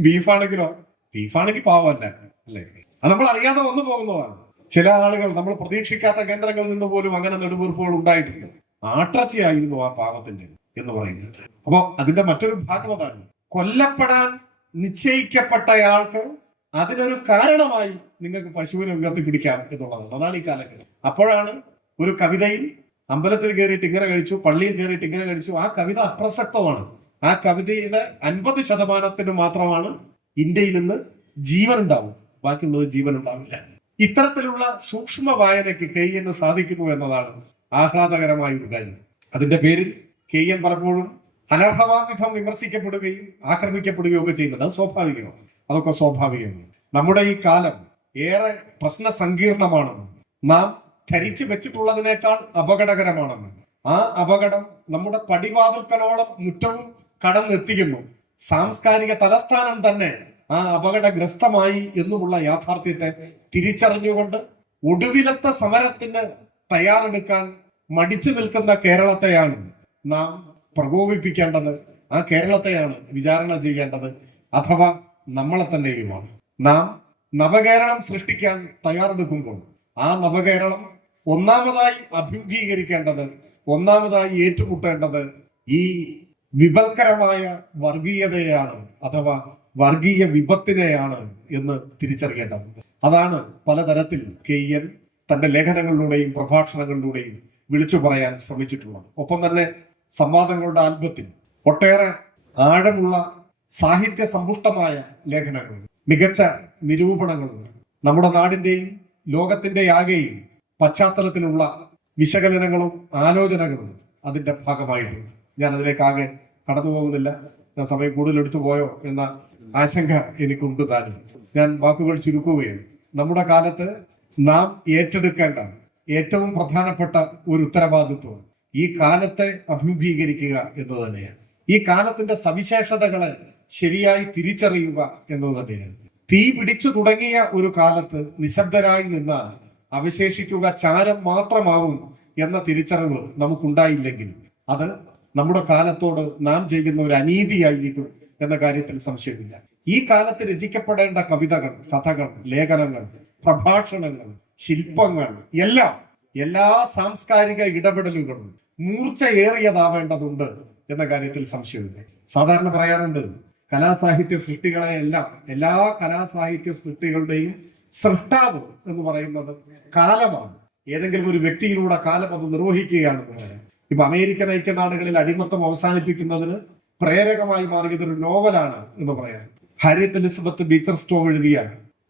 ബീഫാണെങ്കിൽ പാവമല്ല, അല്ലേ? അത് നമ്മൾ അറിയാതെ വന്നു പോകുന്നതാണ്. ചില ആളുകൾ നമ്മൾ പ്രതീക്ഷിക്കാത്ത കേന്ദ്രങ്ങളിൽ നിന്ന് പോലും അങ്ങനെ നെടുവീർപ്പുകൾ ഉണ്ടായിട്ടുണ്ട്. ആട്ടിറച്ചിയായിരുന്നു ആ പാവത്തിന്റെ എന്ന് പറയുന്നത്. അപ്പൊ അതിന്റെ മറ്റൊരു ഭാഗം അതാണ്, കൊല്ലപ്പെടാൻ നിശ്ചയിക്കപ്പെട്ടയാൾക്ക് അതിനൊരു കാരണമായി നിങ്ങൾക്ക് പശുവിനെ ഉയർത്തിപ്പിടിക്കാം എന്നുള്ളതാണ്. അതാണ് ഈ കാലഘട്ടം. അപ്പോഴാണ് ഒരു കവിതയിൽ അമ്പലത്തിൽ കയറിയിട്ട് ഇങ്ങനെ കഴിച്ചു, പള്ളിയിൽ കയറിയിട്ട് ഇങ്ങനെ കഴിച്ചു, ആ കവിത അപ്രസക്തമാണ്. ആ കവിതയുടെ 50% മാത്രമാണ് ഇന്ത്യയിൽ നിന്ന് ജീവൻ ഉണ്ടാവും, ബാക്കിയുള്ളത് ജീവൻ ഉണ്ടാവില്ല. ഇത്തരത്തിലുള്ള സൂക്ഷ്മ വായനയ്ക്ക് KN സാധിക്കുന്നു എന്നതാണ് ആഹ്ലാദകരമായ ഒരു കാര്യം. അതിന്റെ പേരിൽ KN പലപ്പോഴും അനർഹമാവിധം വിമർശിക്കപ്പെടുകയും ആക്രമിക്കപ്പെടുകയും ഒക്കെ ചെയ്യുന്നുണ്ട്. അത് സ്വാഭാവികമാണ്. അതൊക്കെ സ്വാഭാവികമാണ്. നമ്മുടെ ഈ കാലം ഏറെ പ്രശ്ന സങ്കീർണമാണെന്ന്, നാം ധരിച്ചു വെച്ചിട്ടുള്ളതിനേക്കാൾ അപകടകരമാണെന്ന്, ആ അപകടം നമ്മുടെ പടിവാതിൽക്കലോളം മുറ്റവും കടന്നെത്തിക്കുന്നു. സാംസ്കാരിക തലസ്ഥാനം തന്നെ ആ അപകടഗ്രസ്തമായി എന്നുമുള്ള യാഥാർത്ഥ്യത്തെ തിരിച്ചറിഞ്ഞുകൊണ്ട് ഒടുവിലത്തെ സമരത്തിന് തയ്യാറെടുക്കാൻ മടിച്ചു നിൽക്കുന്ന കേരളത്തെയാണ് നാം പ്രകോപിപ്പിക്കേണ്ടത്. ആ കേരളത്തെയാണ് വിചാരണ ചെയ്യേണ്ടത്. അഥവാ നമ്മളെ തന്നെയുമാണ്. നാം നവകേരളം സൃഷ്ടിക്കാൻ തയ്യാറെടുക്കുമ്പോൾ ആ നവകേരളം ഒന്നാമതായി അഭിമുഖീകരിക്കേണ്ടത്, ഒന്നാമതായി ഏറ്റുമുട്ടേണ്ടത് ഈ വിപൽക്കരമായ വർഗീയതയാണ് അഥവാ വർഗീയ വിപത്തിനെയാണ് എന്ന് തിരിച്ചറിയേണ്ടതുണ്ട്. അതാണ് പലതരത്തിൽ KN തന്റെ ലേഖനങ്ങളിലൂടെയും പ്രഭാഷണങ്ങളിലൂടെയും വിളിച്ചു പറയാൻ ശ്രമിച്ചിട്ടുള്ളത്. ഒപ്പം തന്നെ സംവാദങ്ങളുടെ ആൽബത്തിൽ ഒട്ടേറെ ആഴമുള്ള സാഹിത്യ സമ്പുഷ്ടമായ ലേഖനങ്ങൾ, മികച്ച നിരൂപണങ്ങളുണ്ട്. നമ്മുടെ നാടിന്റെയും ലോകത്തിന്റെ ആകെയും പശ്ചാത്തലത്തിലുള്ള വിശകലനങ്ങളും ആലോചനകളും അതിന്റെ ഭാഗമായിട്ടുണ്ട്. ഞാൻ അതിലേക്കാകെ കടന്നു പോകുന്നില്ല. ഞാൻ സമയം കൂടുതൽ എടുത്തു പോയോ എന്ന ആശങ്ക എനിക്കുണ്ട് താനും. ഞാൻ വാക്കുകൾ ചുരുക്കുകയാണ്. നമ്മുടെ കാലത്ത് നാം ഏറ്റെടുക്കേണ്ട ഏറ്റവും പ്രധാനപ്പെട്ട ഒരു ഉത്തരവാദിത്വം ഈ കാലത്തെ അഭിമുഖീകരിക്കുക എന്നത് തന്നെയാണ്. ഈ കാലത്തിന്റെ സവിശേഷതകളെ ശരിയായി തിരിച്ചറിയുക എന്നത് തന്നെയാണ്. തീ പിടിച്ചു തുടങ്ങിയ ഒരു കാലത്ത് നിശബ്ദരായി നിന്നാൽ അവശേഷിക്കുക ചാരം മാത്രമാവും എന്ന തിരിച്ചറിവ് നമുക്കുണ്ടായില്ലെങ്കിൽ അത് നമ്മുടെ കാലത്തോട് നാം ചെയ്യുന്ന ഒരു അനീതിയായിരിക്കും എന്ന കാര്യത്തിൽ സംശയമില്ല. ഈ കാലത്ത് രചിക്കപ്പെടേണ്ട കവിതകൾ, കഥകൾ, ലേഖനങ്ങൾ, പ്രഭാഷണങ്ങൾ, ശില്പങ്ങൾ എല്ലാ സാംസ്കാരിക ഇടപെടലുകളും മൂർച്ചയേറിയതാവേണ്ടതുണ്ട് എന്ന കാര്യത്തിൽ സംശയമില്ല. സാധാരണ പറയാറുണ്ട്, കലാസാഹിത്യ സൃഷ്ടികളെയെല്ലാം, എല്ലാ കലാസാഹിത്യ സൃഷ്ടികളുടെയും സൃഷ്ടാവ് എന്ന് പറയുന്നത് കാലമാണ്. ഏതെങ്കിലും ഒരു വ്യക്തിയിലൂടെ കാലം അത് നിർവഹിക്കുകയാണെന്ന് പറയാം. ഇപ്പൊ അമേരിക്കൻ ഐക്യനാടുകളിൽ അടിമത്തം അവസാനിപ്പിക്കുന്നതിന് പ്രേരകമായി മാറിയത് ഒരു നോവലാണ് എന്ന് പറയാം. ഹാരിയറ്റ് എലിസബത്ത് ബീച്ചർ സ്റ്റോ എഴുതിയ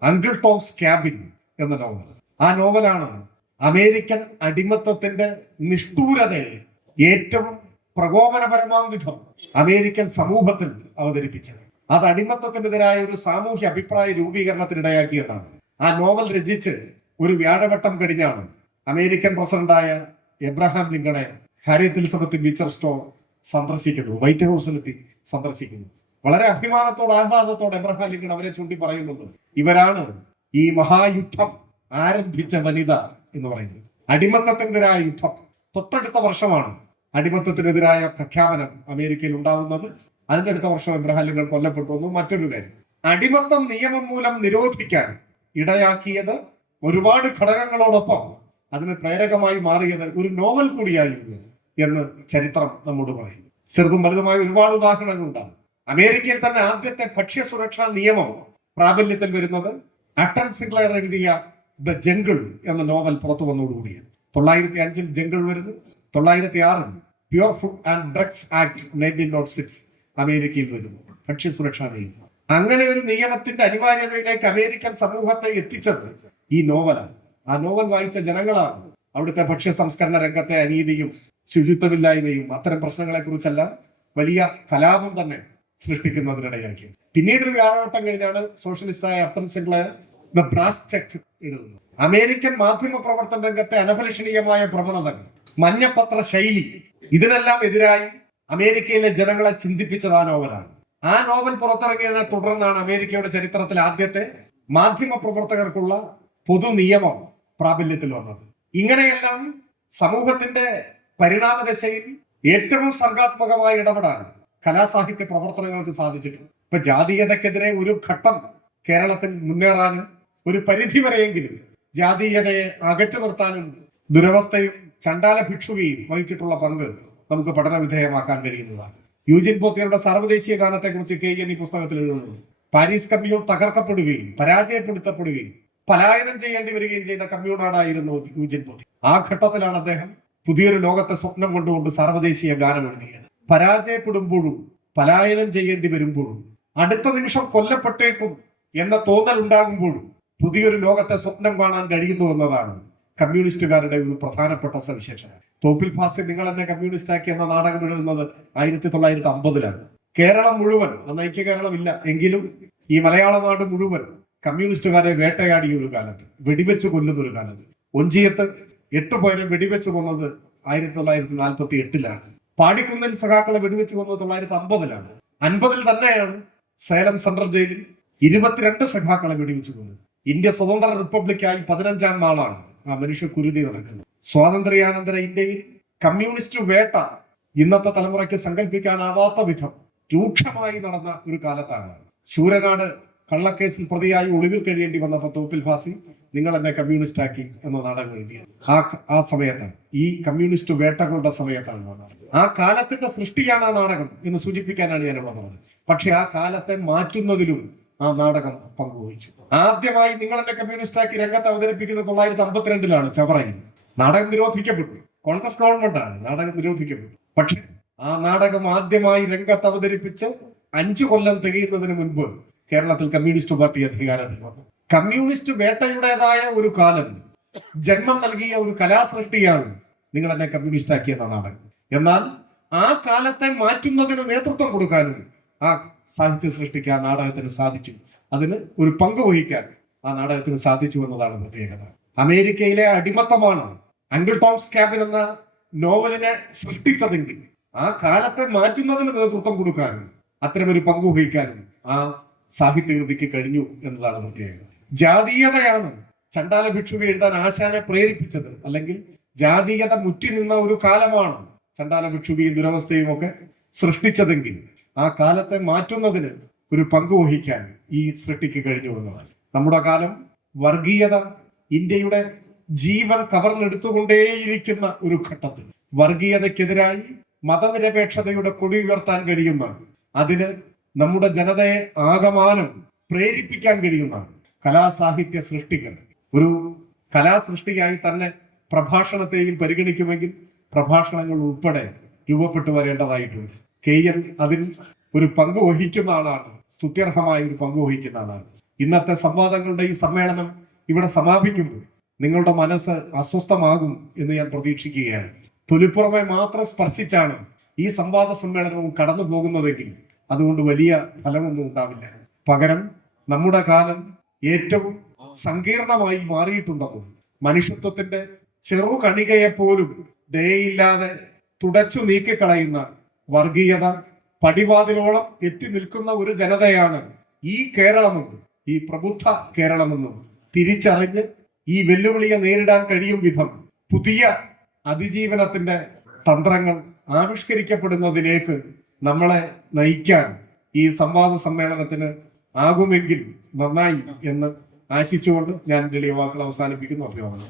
അങ്കിൾ ടോംസ് ക്യാബിൻ എന്ന നോവൽ. ആ നോവലാണ് അമേരിക്കൻ അടിമത്തത്തിന്റെ നിഷ്ഠൂരതയെ ഏറ്റവും പ്രകോപനപരമാം വിധം അമേരിക്കൻ സമൂഹത്തിൽ അവതരിപ്പിച്ചത്. അത് അടിമത്തത്തിനെതിരായ ഒരു സാമൂഹ്യ അഭിപ്രായ രൂപീകരണത്തിനിടയാക്കിയതാണ്. ആ നോവൽ രചിച്ച് ഒരു വ്യാഴവട്ടം കഴിഞ്ഞാണ് അമേരിക്കൻ പ്രസിഡന്റായ എബ്രഹാം ലിങ്കണെ ഹാരിയറ്റ് എലിസബത്ത് ബീച്ചർ സ്റ്റോ സന്ദർശിക്കുന്നു, വൈറ്റ് ഹൗസിലെത്തി സന്ദർശിക്കുന്നു. വളരെ അഭിമാനത്തോടെ ആഹ്ലാദത്തോടെ എബ്രഹാം ലിങ്കൺ അവരെ ചൂണ്ടി പറയുന്നുണ്ട്, ഇവരാണ് ഈ മഹായുദ്ധം ആരംഭിച്ച വനിത എന്ന് പറയുന്നത്. അടിമത്തത്തിനെതിരായ യുദ്ധം. തൊട്ടടുത്ത വർഷമാണ് അടിമത്തത്തിനെതിരായ പ്രഖ്യാപനം അമേരിക്കയിൽ ഉണ്ടാവുന്നത്. അതിന്റെ അടുത്ത വർഷം എബ്രഹാം ലിങ്കൺ കൊല്ലപ്പെട്ടു വന്നു. മറ്റൊരു കാര്യം, അടിമത്തം നിയമം മൂലം നിരോധിക്കാൻ ഇടയാക്കിയത് ഒരുപാട് ഘടകങ്ങളോടൊപ്പം അതിന് പ്രേരകമായി മാറിയത് ഒരു നോവൽ കൂടിയായിരുന്നു എന്ന് ചരിത്രം നമ്മോട് പറയും. ചെറുതും വലുതുമായ ഒരുപാട് ഉദാഹരണങ്ങളുണ്ടാകും. അമേരിക്കയിൽ തന്നെ ആദ്യത്തെ ഭക്ഷ്യസുരക്ഷാ നിയമം പ്രാബല്യത്തിൽ വരുന്നത് അട്ടൻ സിൻക്ലെയർ എഴുതിയ ദ ജംഗിൾ എന്ന നോവൽ പുറത്തു വന്നതോടുകൂടിയാണ്. 905 ജംഗിൾ വരുന്നു. 906 pure food and drugs act 1906 അമേരിക്കയിൽ വരുന്നു, ഭക്ഷ്യസുരക്ഷാ നിയമം. അങ്ങനെ ഒരു നിയമത്തിന്റെ അനിവാര്യതയിലേക്ക് അമേരിക്കൻ സമൂഹത്തെ എത്തിച്ചത് ഈ നോവലാണ്. ആ നോവൽ വായിച്ച ജനങ്ങളാണ് അവിടുത്തെ ഭക്ഷ്യ സംസ്കരണ രംഗത്തെ അനീതിയും ശുചിത്വമില്ലായ്മയും അത്തരം പ്രശ്നങ്ങളെ കുറിച്ചെല്ലാം വലിയ കലാപം തന്നെ സൃഷ്ടിക്കുന്നതിനിടയാക്കി. പിന്നീട് ഒരു വ്യാഴവട്ടം കഴിഞ്ഞാണ് സോഷ്യലിസ്റ്റായ അട്ടൻ സിൻക്ലെയർ ദ ബ്രാസ് ചെക്ക് എഴുതുന്നത്. അമേരിക്കൻ മാധ്യമ പ്രവർത്തന രംഗത്തെ അനഭിലഷണീയമായ പ്രവണതകൾ, മഞ്ഞപ്പത്ര ശൈലി, ഇതിനെല്ലാം എതിരായി അമേരിക്കയിലെ ജനങ്ങളെ ചിന്തിപ്പിച്ചത് ആ നോവലാണ്. ആ നോവൽ പുറത്തിറങ്ങിയതിനെ തുടർന്നാണ് അമേരിക്കയുടെ ചരിത്രത്തിൽ ആദ്യത്തെ മാധ്യമ പ്രവർത്തകർക്കുള്ള പൊതു നിയമം പ്രാബല്യത്തിൽ വന്നത്. ഇങ്ങനെയെല്ലാം സമൂഹത്തിന്റെ പരിണാമദശയിൽ ഏറ്റവും സർഗാത്മകമായി ഇടപെടാൻ കലാസാഹിത്യ പ്രവർത്തനങ്ങൾക്ക് സാധിച്ചിട്ടുണ്ട്. ഇപ്പൊ ജാതീയതക്കെതിരെ ഒരു ഘട്ടം കേരളത്തിൽ മുന്നേറാനും ഒരു പരിധി വരെയെങ്കിലും ജാതീയതയെ അകറ്റി നിർത്താനും ദുരവസ്ഥയും ചണ്ടാല ഭിക്ഷുകയും വഹിച്ചിട്ടുള്ള പങ്ക് നമുക്ക് പഠന വിധേയമാക്കാൻ കഴിയുന്നതാണ്. യൂജിൻ പോത്തിയറുടെ സാർവദേശീയ ഗാനത്തെ കുറിച്ച് KN ഈ പുസ്തകത്തിൽ എഴുതുന്നു. പാരീസ് കമ്മ്യൂൺ തകർക്കപ്പെടുകയും പരാജയപ്പെടുത്തപ്പെടുകയും പലായനം ചെയ്യേണ്ടി വരികയും ചെയ്ത കമ്മ്യൂണാടായിരുന്നു യൂജിൻ പോത്തി. ആ ഘട്ടത്തിലാണ് അദ്ദേഹം പുതിയൊരു ലോകത്തെ സ്വപ്നം കൊണ്ടുകൊണ്ട് സാർവദേശീയ ഗാനം എഴുതിയത്. പരാജയപ്പെടുമ്പോഴും പലായനം ചെയ്യേണ്ടി വരുമ്പോഴും അടുത്ത നിമിഷം കൊല്ലപ്പെട്ടേക്കും എന്ന തോന്നൽ ഉണ്ടാകുമ്പോഴും പുതിയൊരു ലോകത്തെ സ്വപ്നം കാണാൻ കഴിയുന്നു എന്നതാണ് കമ്മ്യൂണിസ്റ്റുകാരുടെ ഒരു പ്രധാനപ്പെട്ട സവിശേഷത. തോപ്പിൽ ഭാസി നിങ്ങൾ എന്നെ കമ്മ്യൂണിസ്റ്റാക്കി എന്ന നാടകം എഴുതുന്നത് 1950-ലാണ്. കേരളം മുഴുവൻ, അന്ന് ഐക്യ കേരളമില്ല എങ്കിലും ഈ മലയാള നാട് മുഴുവൻ കമ്മ്യൂണിസ്റ്റുകാരെ വേട്ടയാടിയ ഒരു കാലത്ത്, വെടിവെച്ച് കൊല്ലുന്ന ഒരു കാലത്ത്. ഒഞ്ചിയത്ത് 8 പേരെ വെടിവെച്ച് കൊന്നത് 1948-ലാണ്. പാടിക്കുന്നിൽ സഖാക്കളെ വെടിവെച്ച് കൊന്നത് 1950-ലാണ്. 50-ൽ തന്നെയാണ് സേലം സെൻട്രൽ ജയിലിൽ 22 സഖാക്കളെ വെടിവെച്ച് കൊന്നത്. ഇന്ത്യ സ്വതന്ത്ര റിപ്പബ്ലിക്കായി 15-ാം നാളാണ് ആ മനുഷ്യ കുരുതി നടക്കുന്നത്. സ്വാതന്ത്ര്യാനന്തര ഇന്ത്യയിൽ കമ്മ്യൂണിസ്റ്റ് വേട്ട ഇന്നത്തെ തലമുറയ്ക്ക് സങ്കല്പിക്കാനാവാത്ത വിധം രൂക്ഷമായി നടന്ന ഒരു കാലത്താണ് ശൂരനാട് കള്ളക്കേസിൽ പ്രതിയായി ഒളിവിൽ കഴിയേണ്ടി വന്നപ്പോൾ തോപ്പിൽ ഫാസി നിങ്ങൾ എന്നെ കമ്മ്യൂണിസ്റ്റ് ആക്കി എന്ന നാടകം എഴുതിയത് ആ സമയത്താണ്, ഈ കമ്മ്യൂണിസ്റ്റ് വേട്ടകളുടെ സമയത്താണ് ആ നാടകം. ആ കാലത്തിന്റെ സൃഷ്ടിയാണ് ആ നാടകം എന്ന് സൂചിപ്പിക്കാനാണ് ഞാൻ ഇവിടെ പറഞ്ഞത്. പക്ഷെ ആ കാലത്തെ മാറ്റുന്നതിലും ആ നാടകം പങ്കുവഹിച്ചു. ആദ്യമായി നിങ്ങൾ എന്നെ കമ്മ്യൂണിസ്റ്റ് ആക്കി രംഗത്ത് അവതരിപ്പിക്കുന്നത് 1952 ചവറയിൽ. നാടകം നിരോധിക്കപ്പെട്ടു. കോൺഗ്രസ് ഗവൺമെന്റാണ് നാടകം നിരോധിക്കപ്പെട്ടു. പക്ഷെ ആ നാടകം ആദ്യമായി രംഗത്ത് അവതരിപ്പിച്ച് 5 കൊല്ലം തികയുന്നതിന് മുൻപ് കേരളത്തിൽ കമ്മ്യൂണിസ്റ്റ് പാർട്ടി അധികാരത്തിൽ വന്നു. കമ്മ്യൂണിസ്റ്റ് വേട്ടയുടേതായ ഒരു കാലം ജന്മം നൽകിയ ഒരു കലാസൃഷ്ടിയാണ് നിങ്ങൾ എന്നെ കമ്മ്യൂണിസ്റ്റ് ആക്കിയെന്ന നാടകം. എന്നാൽ ആ കാലത്തെ മാറ്റുന്നതിന് നേതൃത്വം കൊടുക്കാനും ആ സാഹിത്യ സൃഷ്ടിക്ക് ആ നാടകത്തിന് സാധിച്ചു. അതിന് ഒരു പങ്ക് വഹിക്കാൻ ആ നാടകത്തിന് സാധിച്ചു എന്നതാണ് പ്രത്യേകത. അമേരിക്കയിലെ അടിമത്തമാണ് അങ്കിൾ ടോംസ് ക്യാബിൻ എന്ന നോവലിനെ സൃഷ്ടിച്ചതെങ്കിൽ ആ കാലത്തെ മാറ്റുന്നതിന് നേതൃത്വം കൊടുക്കാനും അത്തരമൊരു പങ്ക് വഹിക്കാനും ആ സാഹിത്യകൃതിക്ക് കഴിഞ്ഞു എന്നതാണ് പ്രത്യേകത. ജാതീയതയാണ് ചണ്ടാല ഭിക്ഷുവി എഴുതാൻ ആശാനെ പ്രേരിപ്പിച്ചത്. അല്ലെങ്കിൽ ജാതീയത മുറ്റി നിന്ന ഒരു കാലമാണ് ചണ്ടാല ഭിക്ഷുവിയും ദുരവസ്ഥയും ഒക്കെ സൃഷ്ടിച്ചതെങ്കിൽ ആ കാലത്തെ മാറ്റുന്നതിന് ഒരു പങ്ക് വഹിക്കാൻ ഈ സൃഷ്ടിക്ക് കഴിഞ്ഞു എന്നതാണ്. നമ്മുടെ കാലം വർഗീയത ഇന്ത്യയുടെ ജീവൻ കവർന്നെടുത്തുകൊണ്ടേയിരിക്കുന്ന ഒരു ഘട്ടത്തിൽ വർഗീയതയ്ക്കെതിരായി മതനിരപേക്ഷതയുടെ കൊടി ഉയർത്താൻ കഴിയുന്ന, അതിന് നമ്മുടെ ജനതയെ ആകമാനം പ്രേരിപ്പിക്കാൻ കഴിയുന്ന കലാസാഹിത്യ സൃഷ്ടികൾ ഒരു കലാസൃഷ്ടിയായി തന്നെ പ്രഭാഷണത്തെയും പരിഗണിക്കുമെങ്കിൽ പ്രഭാഷണങ്ങൾ ഉൾപ്പെടെ രൂപപ്പെട്ടു വരേണ്ടതായിട്ടുണ്ട്. KN അതിൽ ഒരു പങ്ക് വഹിക്കുന്ന ആളാണ്, സ്തുത്യർഹമായ ഒരു പങ്ക് വഹിക്കുന്ന ആളാണ്. ഇന്നത്തെ സംവാദങ്ങളുടെ ഈ സമ്മേളനം ഇവിടെ സമാപിക്കുമ്പോൾ നിങ്ങളുടെ മനസ്സ് അസ്വസ്ഥമാകും എന്ന് ഞാൻ പ്രതീക്ഷിക്കുകയാണ്. തൊലിപ്പുറമെ മാത്രം സ്പർശിച്ചാണ് ഈ സംവാദ സമ്മേളനവും കടന്നു പോകുന്നതെങ്കിൽ അതുകൊണ്ട് വലിയ ഫലമൊന്നും ഉണ്ടാവില്ല. പകരം നമ്മുടെ കാലം ഏറ്റവും സങ്കീർണമായി മാറിയിട്ടുണ്ടെന്നും മനുഷ്യത്വത്തിന്റെ ചെറു കണികയെപ്പോലും ദയയില്ലാതെ തുടച്ചു നീക്കിക്കളയുന്ന വർഗീയത പടിവാതിലോളം എത്തി നിൽക്കുന്ന ഒരു ജനതയാണ് ഈ കേരളമെന്നും ഈ പ്രബുദ്ധ കേരളമെന്നും തിരിച്ചറിഞ്ഞ് ഈ വെല്ലുവിളിയെ നേരിടാൻ കഴിയും വിധം പുതിയ അതിജീവനത്തിന്റെ തന്ത്രങ്ങൾ ആവിഷ്കരിക്കപ്പെടുന്നതിലേക്ക് നമ്മളെ നയിക്കാൻ ഈ സംവാദ സമ്മേളനത്തിന് ആകുമെങ്കിൽ നന്നായി എന്ന് ആശിച്ചുകൊണ്ട് ഞാൻ എന്റെ വാക്കുകൾ അവസാനിപ്പിക്കുന്നു. അഭിവാദനം.